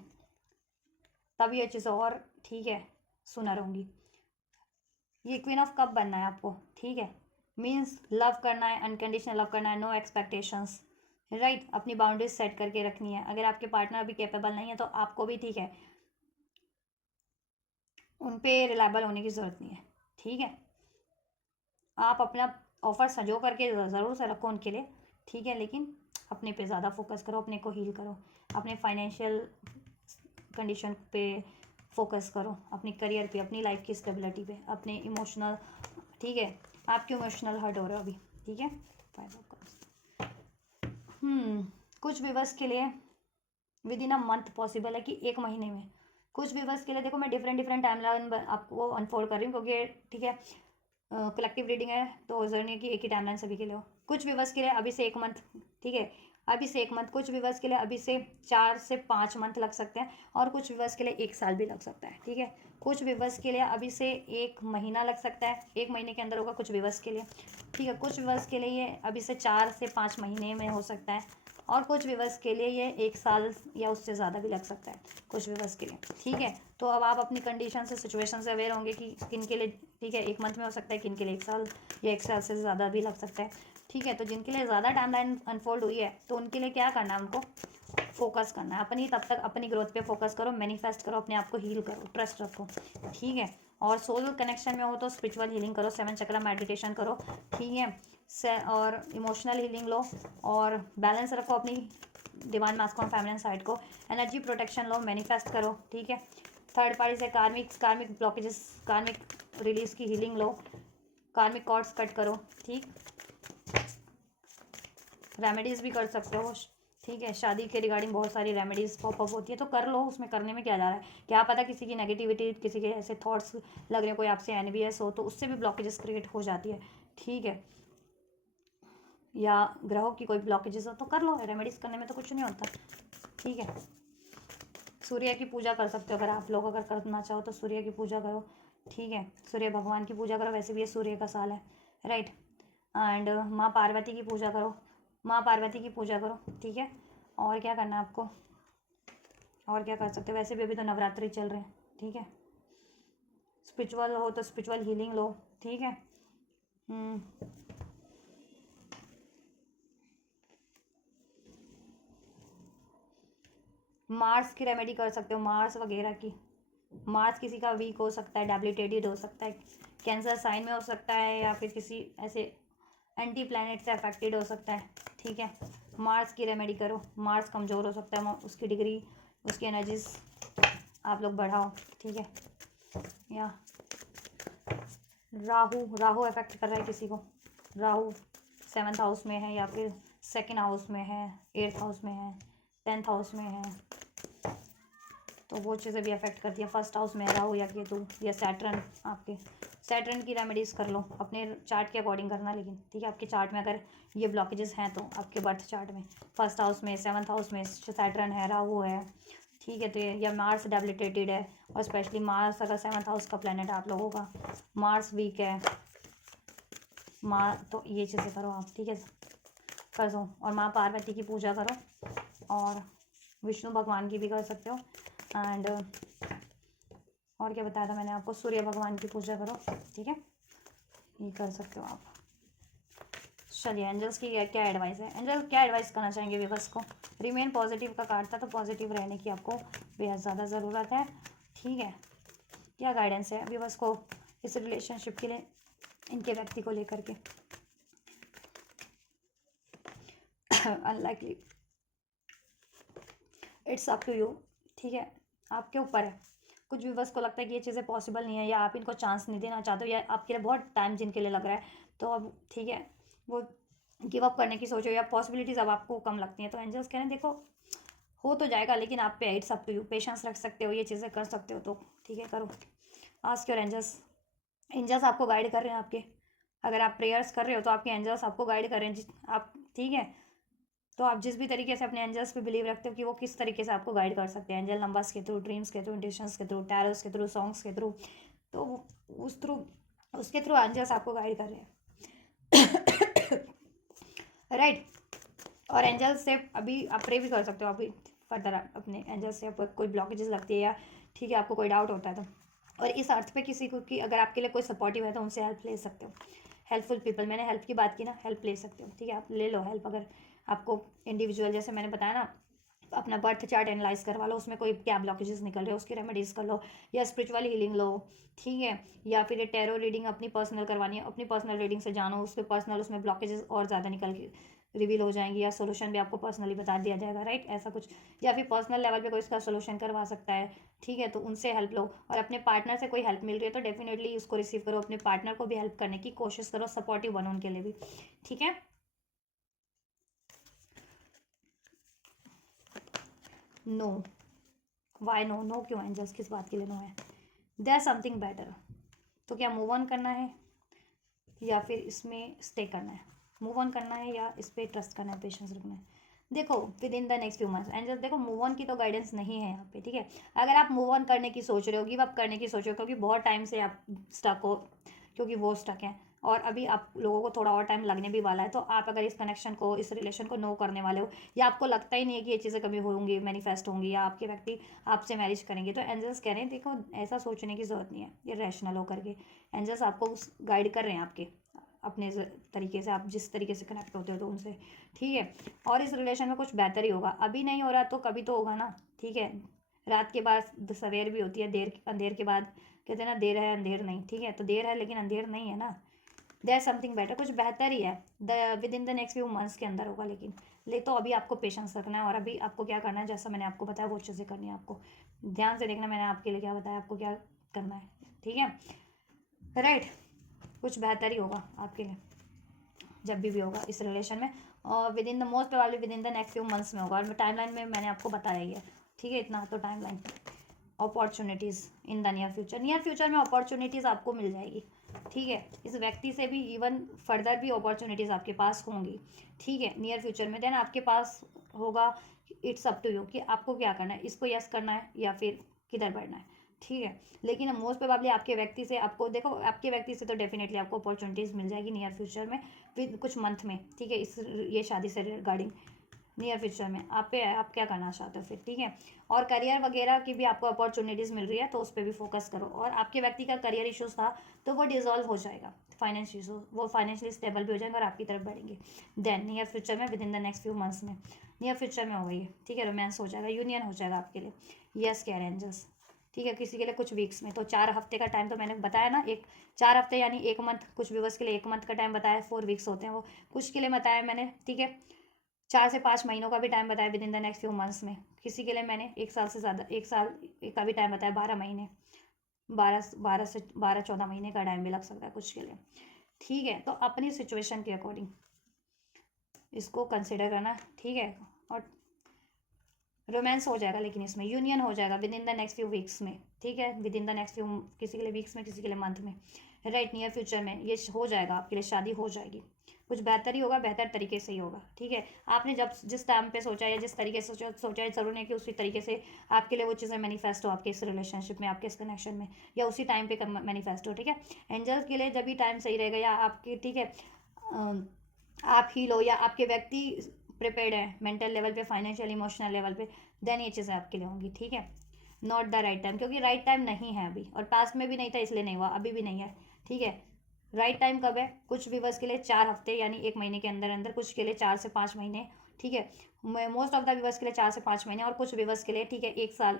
तब ये चीज़ें और, ठीक है, सुनर होंगी। ये क्वीन ऑफ कप बनना है आपको, ठीक है। मीन्स लव करना है, अनकंडीशनल लव करना है, नो एक्सपेक्टेशंस, राइट। अपनी बाउंड्रीज सेट करके रखनी है। अगर आपके पार्टनर भी कैपेबल नहीं है तो आपको भी, ठीक है, उन पर रिलायबल होने की ज़रूरत नहीं है, ठीक है। आप अपना ऑफर सजो करके ज़रूर से रखो उनके लिए, ठीक है, लेकिन अपने पे ज़्यादा फोकस करो, अपने को हील करो, अपने फाइनेंशियल कंडीशन पे फोकस करो, अपनी करियर पे, अपनी लाइफ की स्टेबिलिटी पे, अपने इमोशनल, ठीक है। आपके इमोशनल हर्ट हो रहा है अभी, ठीक है। कुछ व्यूअर्स के लिए with in a month possible है कि 1 महीने में। कुछ व्यूअर्स के लिए देखो मैं डिफरेंट डिफरेंट टाइमलाइन आपको अनफोल्ड कर रही हूँ, क्योंकि ठीक है कलेक्टिव रीडिंग है, तो जरूरी नहीं कि एक ही टाइमलाइन सभी के लिए हो। कुछ व्यूअर्स के लिए अभी से 1 मंथ, ठीक है, अभी से 1 मंथ। कुछ व्यूअर्स के लिए अभी से 4 से 5 मंथ लग सकते हैं, और कुछ व्यूअर्स के लिए 1 साल भी लग सकता है, ठीक है। कुछ व्यूअर्स के लिए अभी से 1 महीना लग सकता है, 1 महीने के अंदर होगा कुछ व्यूअर्स के लिए, ठीक है। कुछ व्यूअर्स के लिए ये अभी से 4 से 5 महीने में हो सकता है, और कुछ व्यूअर्स के लिए ये 1 साल या उससे ज़्यादा भी लग सकता है, कुछ व्यूअर्स के लिए, ठीक है। तो अब आप अपनी कंडीशन से, सिचुएशन से अवेयर होंगे कि किन के लिए, ठीक है, 1 मंथ में हो सकता है, किन के लिए 1 साल या 1 साल से ज़्यादा भी लग सकता है, ठीक है। तो जिनके लिए ज़्यादा टाइमलाइन अनफोल्ड हुई है, तो उनके लिए क्या करना है, उनको फोकस करना है अपनी, तब तक अपनी ग्रोथ पे फोकस करो, मैनिफेस्ट करो, अपने आप को हील करो, ट्रस्ट रखो, ठीक है। और सोल कनेक्शन में हो तो स्पिरिचुअल हीलिंग करो, 7 चक्र मेडिटेशन करो, ठीक है। और इमोशनल हीलिंग लो, और बैलेंस रखो अपनी डिवाइन मास्कुलिन फेमिनिन साइड को, एनर्जी प्रोटेक्शन लो, मैनिफेस्ट करो, ठीक है। थर्ड पार्टी से कार्मिक ब्लॉकेजेस, कार्मिक रिलीज की हीलिंग लो, कार्मिक कॉर्ड्स कट करो, ठीक। रेमेडीज़ भी कर सकते हो, ठीक है। शादी के रिगार्डिंग बहुत सारी रेमेडीज़ पॉपअप होती है, तो कर लो, उसमें करने में क्या जा रहा है। क्या पता किसी की नेगेटिविटी, किसी के ऐसे थॉट्स लग रहे हो, कोई आपसे एनवियस हो, तो उससे भी ब्लॉकेजेस क्रिएट हो जाती है, ठीक है। या ग्रहों की कोई ब्लॉकेजेस हो तो कर लो, रेमेडीज़ करने में तो कुछ नहीं होता, ठीक है। सूर्य की पूजा कर सकते हो, अगर आप लोग अगर करना चाहो तो सूर्य की पूजा करो, ठीक है। सूर्य भगवान की पूजा करो, वैसे भी ये सूर्य का साल है, राइट। एंड माँ पार्वती की पूजा करो, माँ पार्वती की पूजा करो, ठीक है। और क्या करना है आपको, और क्या कर सकते हो, वैसे भी अभी तो नवरात्रि चल रहे हैं, ठीक है। स्पिरिचुअल हो तो स्पिरिचुअल हीलिंग लो, ठीक है। मार्स की रेमेडी कर सकते हो, मार्स वगैरह की। मार्स किसी का वीक हो सकता है, डेबिलिटेटेड हो सकता है, कैंसर साइन में हो सकता है, या फिर किसी ऐसे एंटी प्लैनेट से अफेक्टेड हो सकता है, ठीक है। मार्स की रेमेडी करो, मार्स कमज़ोर हो सकता है, उसकी डिग्री, उसकी एनर्जीज आप लोग बढ़ाओ, ठीक है। या राहु अफेक्ट कर रहा है किसी को, राहु 7th हाउस में है, या फिर 2nd हाउस में है, 8th हाउस में है, 10th हाउस में है, तो वो चीज़ें भी अफेक्ट करती है। 1st हाउस में राहु या केतु या सैटर्न, आपके सैटर्न की रेमेडीज़ कर लो, अपने चार्ट के अकॉर्डिंग करना, लेकिन ठीक है। आपके चार्ट में अगर ये ब्लॉकेजेस हैं तो आपके बर्थ चार्ट में 1st हाउस में, 7th हाउस में सैटर्न है, राहु है, ठीक है, तो या मार्स डेबिलिटेटेड है, और स्पेशली मार्स अगर 7th हाउस का प्लैनेट आप लोगों का, मार्स वीक है, तो ये चीज़ें करो आप, ठीक है, कर दो। और माँ पार्वती की पूजा करो, और विष्णु भगवान की भी कर सकते हो, एंड और क्या बताया था मैंने आपको, सूर्य भगवान की पूजा करो, ठीक है, ये कर सकते हो आप। चलिए, एंजल्स की क्या एडवाइस है, एंजल क्या एडवाइस करना चाहेंगे व्यूअर्स को। रिमेन पॉजिटिव का कार्ड था, तो पॉजिटिव रहने की आपको बेहद ज़्यादा ज़रूरत है, ठीक है। क्या गाइडेंस है व्यूअर्स को इस रिलेशनशिप के लिए, इनके व्यक्ति को लेकर के। Unlikely, it's up to you, ठीक है, आपके ऊपर है। कुछ व्यूअर्स को लगता है कि ये चीज़ें पॉसिबल नहीं है, या आप इनको चांस नहीं देना चाहते हो, या आपके लिए बहुत टाइम जिनके लिए लग रहा है, तो अब ठीक है वो गिव अप करने की सोचो, या पॉसिबिलिटीज़ अब आपको कम लगती हैं। तो एंजल्स कह रहे हैं देखो हो तो जाएगा, लेकिन आप पे it's up to you, patience रख सकते हो, ये चीज़ें कर सकते हो, तो ठीक है करो। आस्क योर एंजल्स, एंजल्स आपको गाइड कर रहे हैं आपके। अगर आप प्रेयर्स कर रहे हो तो आपके एंजल्स आपको गाइड कर रहे हैं आप, ठीक है। तो आप जिस भी तरीके से अपने एंजल्स पे बिलीव रखते हो कि वो किस तरीके से आपको गाइड कर सकते हैं, एंजल नंबर्स के थ्रू, ड्रीम्स के थ्रू, इंट्यूशंस के थ्रू, टैरोस के थ्रू, सॉन्ग्स के थ्रू, तो उसके थ्रू एंजल्स आपको गाइड कर रहे हैं। राइट। और एंजल्स से अभी आप प्रे भी कर सकते हो, अभी फर्दर अपने एंजल्स से कोई ब्लॉकेजेस लगती है, या ठीक है आपको कोई डाउट होता है तो, और इस अर्थ पे किसी को कि अगर आपके लिए कोई सपोर्टिव है तो उनसे हेल्प ले सकते हो। हेल्पफुल पीपल, मैंने हेल्प की बात की ना, हेल्प ले सकते हो, ठीक है, आप ले लो हेल्प। अगर आपको इंडिविजुअल, जैसे मैंने बताया ना, अपना बर्थ चार्ट एनालाइज करवा लो, उसमें कोई क्या ब्लॉकेजेस निकल रहे हो उसकी रेमेडीज़ कर लो, या स्पिरिचुअल हीलिंग लो, ठीक है, या फिर टैरो रीडिंग अपनी पर्सनल करवानी है, अपनी पर्सनल रीडिंग से जानो, उस पर पर्सनल उसमें ब्लॉकेजेस और ज़्यादा निकल के रिवील हो जाएंगी, या सोल्यूशन भी आपको पर्सनली बता दिया जाएगा, राइट, ऐसा कुछ। या फिर पर्सनल लेवल पे कोई इसका सोल्यूशन करवा सकता है, ठीक है, तो उनसे हेल्प लो। और अपने पार्टनर से कोई हेल्प मिल रही है तो डेफिनेटली उसको रिसीव करो, अपने पार्टनर को भी हेल्प करने की कोशिश करो, सपोर्टिव बनो उनके लिए भी, ठीक है। नो, वाई नो, नो क्यों एंजल्स, किस बात के लिए नो है। देयर समथिंग बेटर, तो क्या मूव ऑन करना है या फिर इसमें स्टे करना है, मूव ऑन करना है या इस पर ट्रस्ट करना है, पेशेंस रखना है। देखो within the next few months angels, देखो मूव ऑन की तो गाइडेंस नहीं है यहाँ पे, ठीक है। अगर आप मूव ऑन करने की सोच रहे हो, गिव अप करने की सोच रहे हो, क्योंकि बहुत टाइम से आप स्टक हो, क्योंकि वो स्टक हैं, और अभी आप लोगों को थोड़ा और टाइम लगने भी वाला है, तो आप अगर इस कनेक्शन को, इस रिलेशन को नो करने वाले हो, या आपको लगता ही नहीं है कि ये चीज़ें कभी होंगी, मैनिफेस्ट होंगी, या आपके व्यक्ति आपसे मैरिज करेंगे, तो एंजल्स कह रहे हैं देखो ऐसा सोचने की ज़रूरत नहीं है, ये रैशनल होकर के एंजल्स आपको गाइड कर रहे हैं आपके अपने तरीके से, आप जिस तरीके से कनेक्ट होते हो तो उनसे, ठीक है। और इस रिलेशन में कुछ बेहतर ही होगा, अभी नहीं हो रहा तो कभी तो होगा ना, ठीक है। रात के बाद सवेर भी होती है, अंधेर के बाद, कहते हैं ना देर है अंधेर नहीं, ठीक है, तो देर है लेकिन अंधेर नहीं है ना। देयर समथिंग बेटर, कुछ बेहतर ही है, with in the next few months के अंदर होगा, लेकिन तो अभी आपको पेशेंस रखना है, और अभी आपको क्या करना है, जैसा मैंने आपको बताया वो चीज़ें करनी है आपको। ध्यान से देखना मैंने आपके लिए क्या बताया, आपको क्या करना है, ठीक है, राइट। कुछ बेहतर ही होगा आपके लिए जब भी होगा इस रिलेशन में, और with in the most probably with in the next few months में होगा, और टाइमलाइन में मैंने आपको बताया ही है, ठीक है, इतना तो timeline. Opportunities in the near future में अपॉर्चुनिटीज़ आपको मिल जाएगी, ठीक है। इस व्यक्ति से भी इवन फर्दर भी अपॉर्चुनिटीज़ आपके पास होंगी, ठीक है, नियर फ्यूचर में। देन आपके पास होगा, इट्स अप टू यू कि आपको क्या करना है, इसको यस करना है या फिर किधर बढ़ना है, ठीक है। लेकिन मोस्ट प्रोबेबली आपके व्यक्ति से आपको, देखो आपके व्यक्ति से तो डेफिनेटली आपको अपॉर्चुनिटीज़ मिल जाएगी नियर फ्यूचर में, विद कुछ मंथ में, ठीक है, इस ये शादी से रिगार्डिंग, नियर फ्यूचर में आप पे है, आप क्या करना चाहते हो फिर, ठीक है। और करियर वगैरह की भी आपको अपॉर्चुनिटीज़ मिल रही है, तो उस पर भी फोकस करो। और आपके व्यक्ति का करियर इश्यूज था तो वो डिजॉल्व हो जाएगा, फाइनेंस इशू, वो फाइनेंशियली स्टेबल भी हो जाएंगे और आपकी तरफ बढ़ेंगे। देन नियर फ्यूचर में, with in the next few months में, नियर फ्यूचर में हो गई, ठीक है, रोमांस हो जाएगा, यूनियन हो जाएगा आपके लिए। यस कह रहे हैं एंजल्स, ठीक है। किसी के लिए कुछ वीक्स में, तो 4 हफ्ते का टाइम तो मैंने बताया ना, 4 हफ्ते यानी 1 मंथ, कुछ व्यूवर्स के लिए 1 मंथ का टाइम बताया, 4 वीक्स होते हैं वो, कुछ के लिए बताया मैंने, ठीक है। 4 से 5 महीनों का भी टाइम बताया with in the next few months में। किसी के लिए मैंने 1 साल से ज़्यादा, 1 साल का भी टाइम बताया, 12 महीने, 12 14 महीने का टाइम भी लग सकता है कुछ के लिए, ठीक है। तो अपनी सिचुएशन के अकॉर्डिंग इसको कंसिडर करना, ठीक है। और रोमांस हो जाएगा, लेकिन इसमें यूनियन हो जाएगा with in the next few weeks में, ठीक है, with in the next few, किसी के लिए वीक्स में, किसी के लिए मंथ में, राइट। नियर फ्यूचर में ये हो जाएगा, आपके लिए शादी हो जाएगी, कुछ बेहतर ही होगा, बेहतर तरीके से ही होगा, ठीक है। आपने जब जिस टाइम पे सोचा या जिस तरीके से सोचा है, ज़रूर नहीं कि उसी तरीके से आपके लिए वो चीज़ें मैनिफेस्ट हो आपके इस रिलेशनशिप में, आपके इस कनेक्शन में, या उसी टाइम पे मैनिफेस्ट हो, ठीक है। एंजल्स के लिए जब भी टाइम सही रहेगा, या आपके, ठीक है, आप हील हो या आपके व्यक्ति प्रिपेयर्ड है मेंटल लेवल पे, फाइनेंशियल, इमोशनल लेवल पे, देन ये चीज़ें आपके लिए होंगी, ठीक है। नॉट द राइट टाइम, क्योंकि राइट टाइम नहीं है अभी, और पास्ट में भी नहीं था इसलिए नहीं हुआ, अभी भी नहीं है, ठीक है। राइट टाइम कब है? कुछ व्यूवर्स के लिए 4 हफ्ते यानी 1 महीने के अंदर अंदर, कुछ के लिए 4 से 5 महीने, ठीक है। मोस्ट ऑफ द व्यूवर्स के लिए 4 से 5 महीने, और कुछ व्यूवर्स के लिए, ठीक है, 1 साल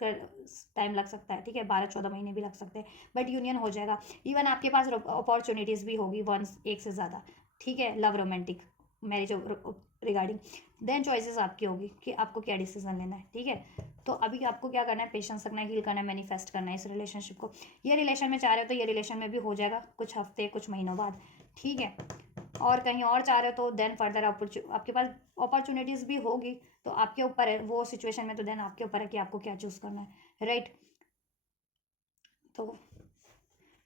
टाइम लग सकता है, ठीक है, 12 14 महीने भी लग सकते हैं, बट यूनियन हो जाएगा। इवन आपके पास अपॉर्चुनिटीज़ भी होगी, वंस, एक से ज़्यादा, ठीक है, love romantic marriage regarding. Then choices आपकी होगी कि आपको क्या डिसीजन लेना है, ठीक है। तो अभी आपको क्या करना है, पेशेंस रखना है, हील करना है, मैनिफेस्ट करना है इस रिलेशनशिप को। ये रिलेशन में चाह रहे हो तो ये रिलेशन में भी हो जाएगा कुछ हफ्ते, कुछ महीनों बाद, ठीक है। और कहीं और चाह रहे हो तो देन फर्दर आपके पास अपॉर्चुनिटीज़ भी होगी, तो आपके ऊपर है वो सिचुएशन में, तो देन आपके ऊपर है कि आपको क्या चूज़ करना है, राइट। तो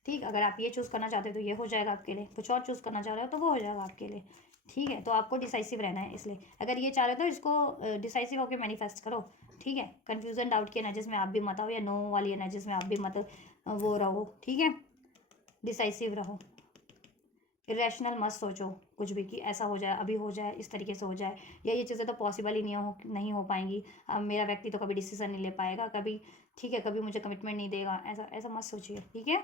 ठीक, अगर आप ये चूज़ करना चाहते हो तो ये हो जाएगा आपके लिए, कुछ और चूज़ करना चाह रहे हो तो वो हो जाएगा आपके लिए, ठीक है। तो आपको डिसाइसिव रहना है, इसलिए अगर ये चाह रहे हो तो इसको डिसाइसिव होकर मैनिफेस्ट करो, ठीक है। कन्फ्यूजन, डाउट की एनर्जीज में आप भी मत आओ, या नो वाली एनर्जीज में आप भी मत वो रहो, ठीक है। डिसाइसिव रहो, इरेशनल मत सोचो कुछ भी कि ऐसा हो जाए, अभी हो जाए, इस तरीके से हो जाए, या ये चीज़ें तो पॉसिबल ही नहीं हो पाएंगी, मेरा व्यक्ति तो कभी डिसीजन नहीं ले पाएगा कभी, ठीक है, कभी मुझे कमिटमेंट नहीं देगा, ऐसा ऐसा मत सोचिए, ठीक है।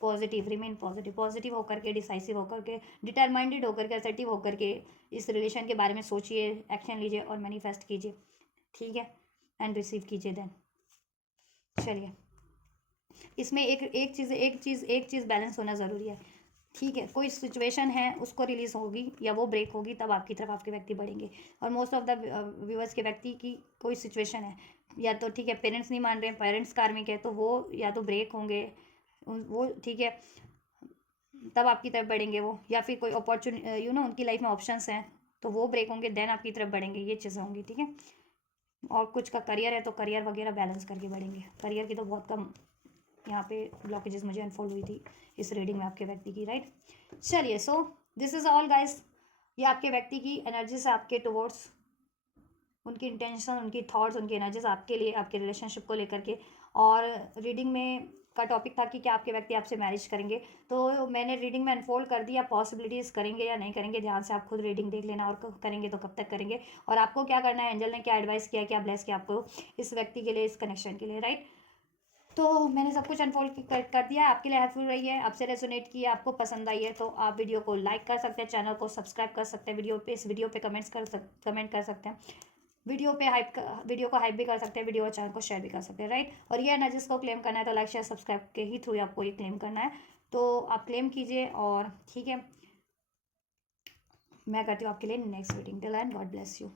पॉजिटिव, रिमेन पॉजिटिव, पॉजिटिव होकर के, डिसाइसिव होकर के, डिटरमाइंडेड होकर के, असर्टिव होकर के इस रिलेशन के बारे में सोचिए, एक्शन लीजिए और मैनिफेस्ट कीजिए, ठीक है, एंड रिसीव कीजिए। देन चलिए, इसमें एक चीज़ बैलेंस होना ज़रूरी है, ठीक है। कोई सिचुएशन है उसको रिलीज होगी या वो ब्रेक होगी, तब आपकी तरफ आपके व्यक्ति बढ़ेंगे। और मोस्ट ऑफ द व्यूअर्स के व्यक्ति की कोई सिचुएशन है, या तो ठीक है पेरेंट्स नहीं मान रहे हैं, पेरेंट्स कार्मिक है, तो वो या तो ब्रेक होंगे वो, ठीक है, तब आपकी तरफ बढ़ेंगे वो, या फिर कोई अपॉर्चुनिटी उनकी लाइफ में ऑप्शंस हैं तो वो ब्रेक होंगे, देन आपकी तरफ बढ़ेंगे, ये चीज़ें होंगी, ठीक है। और कुछ का करियर है तो करियर वगैरह बैलेंस करके बढ़ेंगे, करियर की तो बहुत कम यहाँ पे ब्लॉकेजेस मुझे अनफोल्ड हुई थी इस रीडिंग में आपके व्यक्ति की, राइट। चलिए, so this is all guys, ये आपके व्यक्ति की एनर्जीज है आपके टुवर्ड्स, उनकी इंटेंशन, उनकी थॉट्स, उनकी एनर्जीज आपके लिए, आपके रिलेशनशिप को लेकर के। और रीडिंग में का टॉपिक था कि क्या आपके व्यक्ति आपसे मैरिज करेंगे, तो मैंने रीडिंग में अनफोल्ड कर दिया, पॉसिबिलिटीज़ करेंगे या नहीं करेंगे, ध्यान से आप खुद रीडिंग देख लेना, और करेंगे तो कब तक करेंगे, और आपको क्या करना है, एंजल ने क्या एडवाइस किया, क्या ब्लेस किया आपको इस व्यक्ति के लिए, इस कनेक्शन के लिए, राइट। तो मैंने सब कुछ अनफोल्ड कर दिया है, आपके लिए हेल्पफुल रही है, आपसे रेजोनेट किया, आपको पसंद आई है, तो आप वीडियो को लाइक कर सकते हैं, चैनल को सब्सक्राइब कर सकते हैं, इस वीडियो पे कमेंट कर सकते हैं, वीडियो को हाइप भी कर सकते हैं, वीडियो और चैनल को शेयर भी कर सकते हैं, राइट। और ये एनर्जीज को क्लेम करना है तो लाइक शेयर सब्सक्राइब के ही थ्रू आपको ये क्लेम करना है, तो आप क्लेम कीजिए, और ठीक है, मैं करती हूँ आपके लिए next reading. Till then God bless you.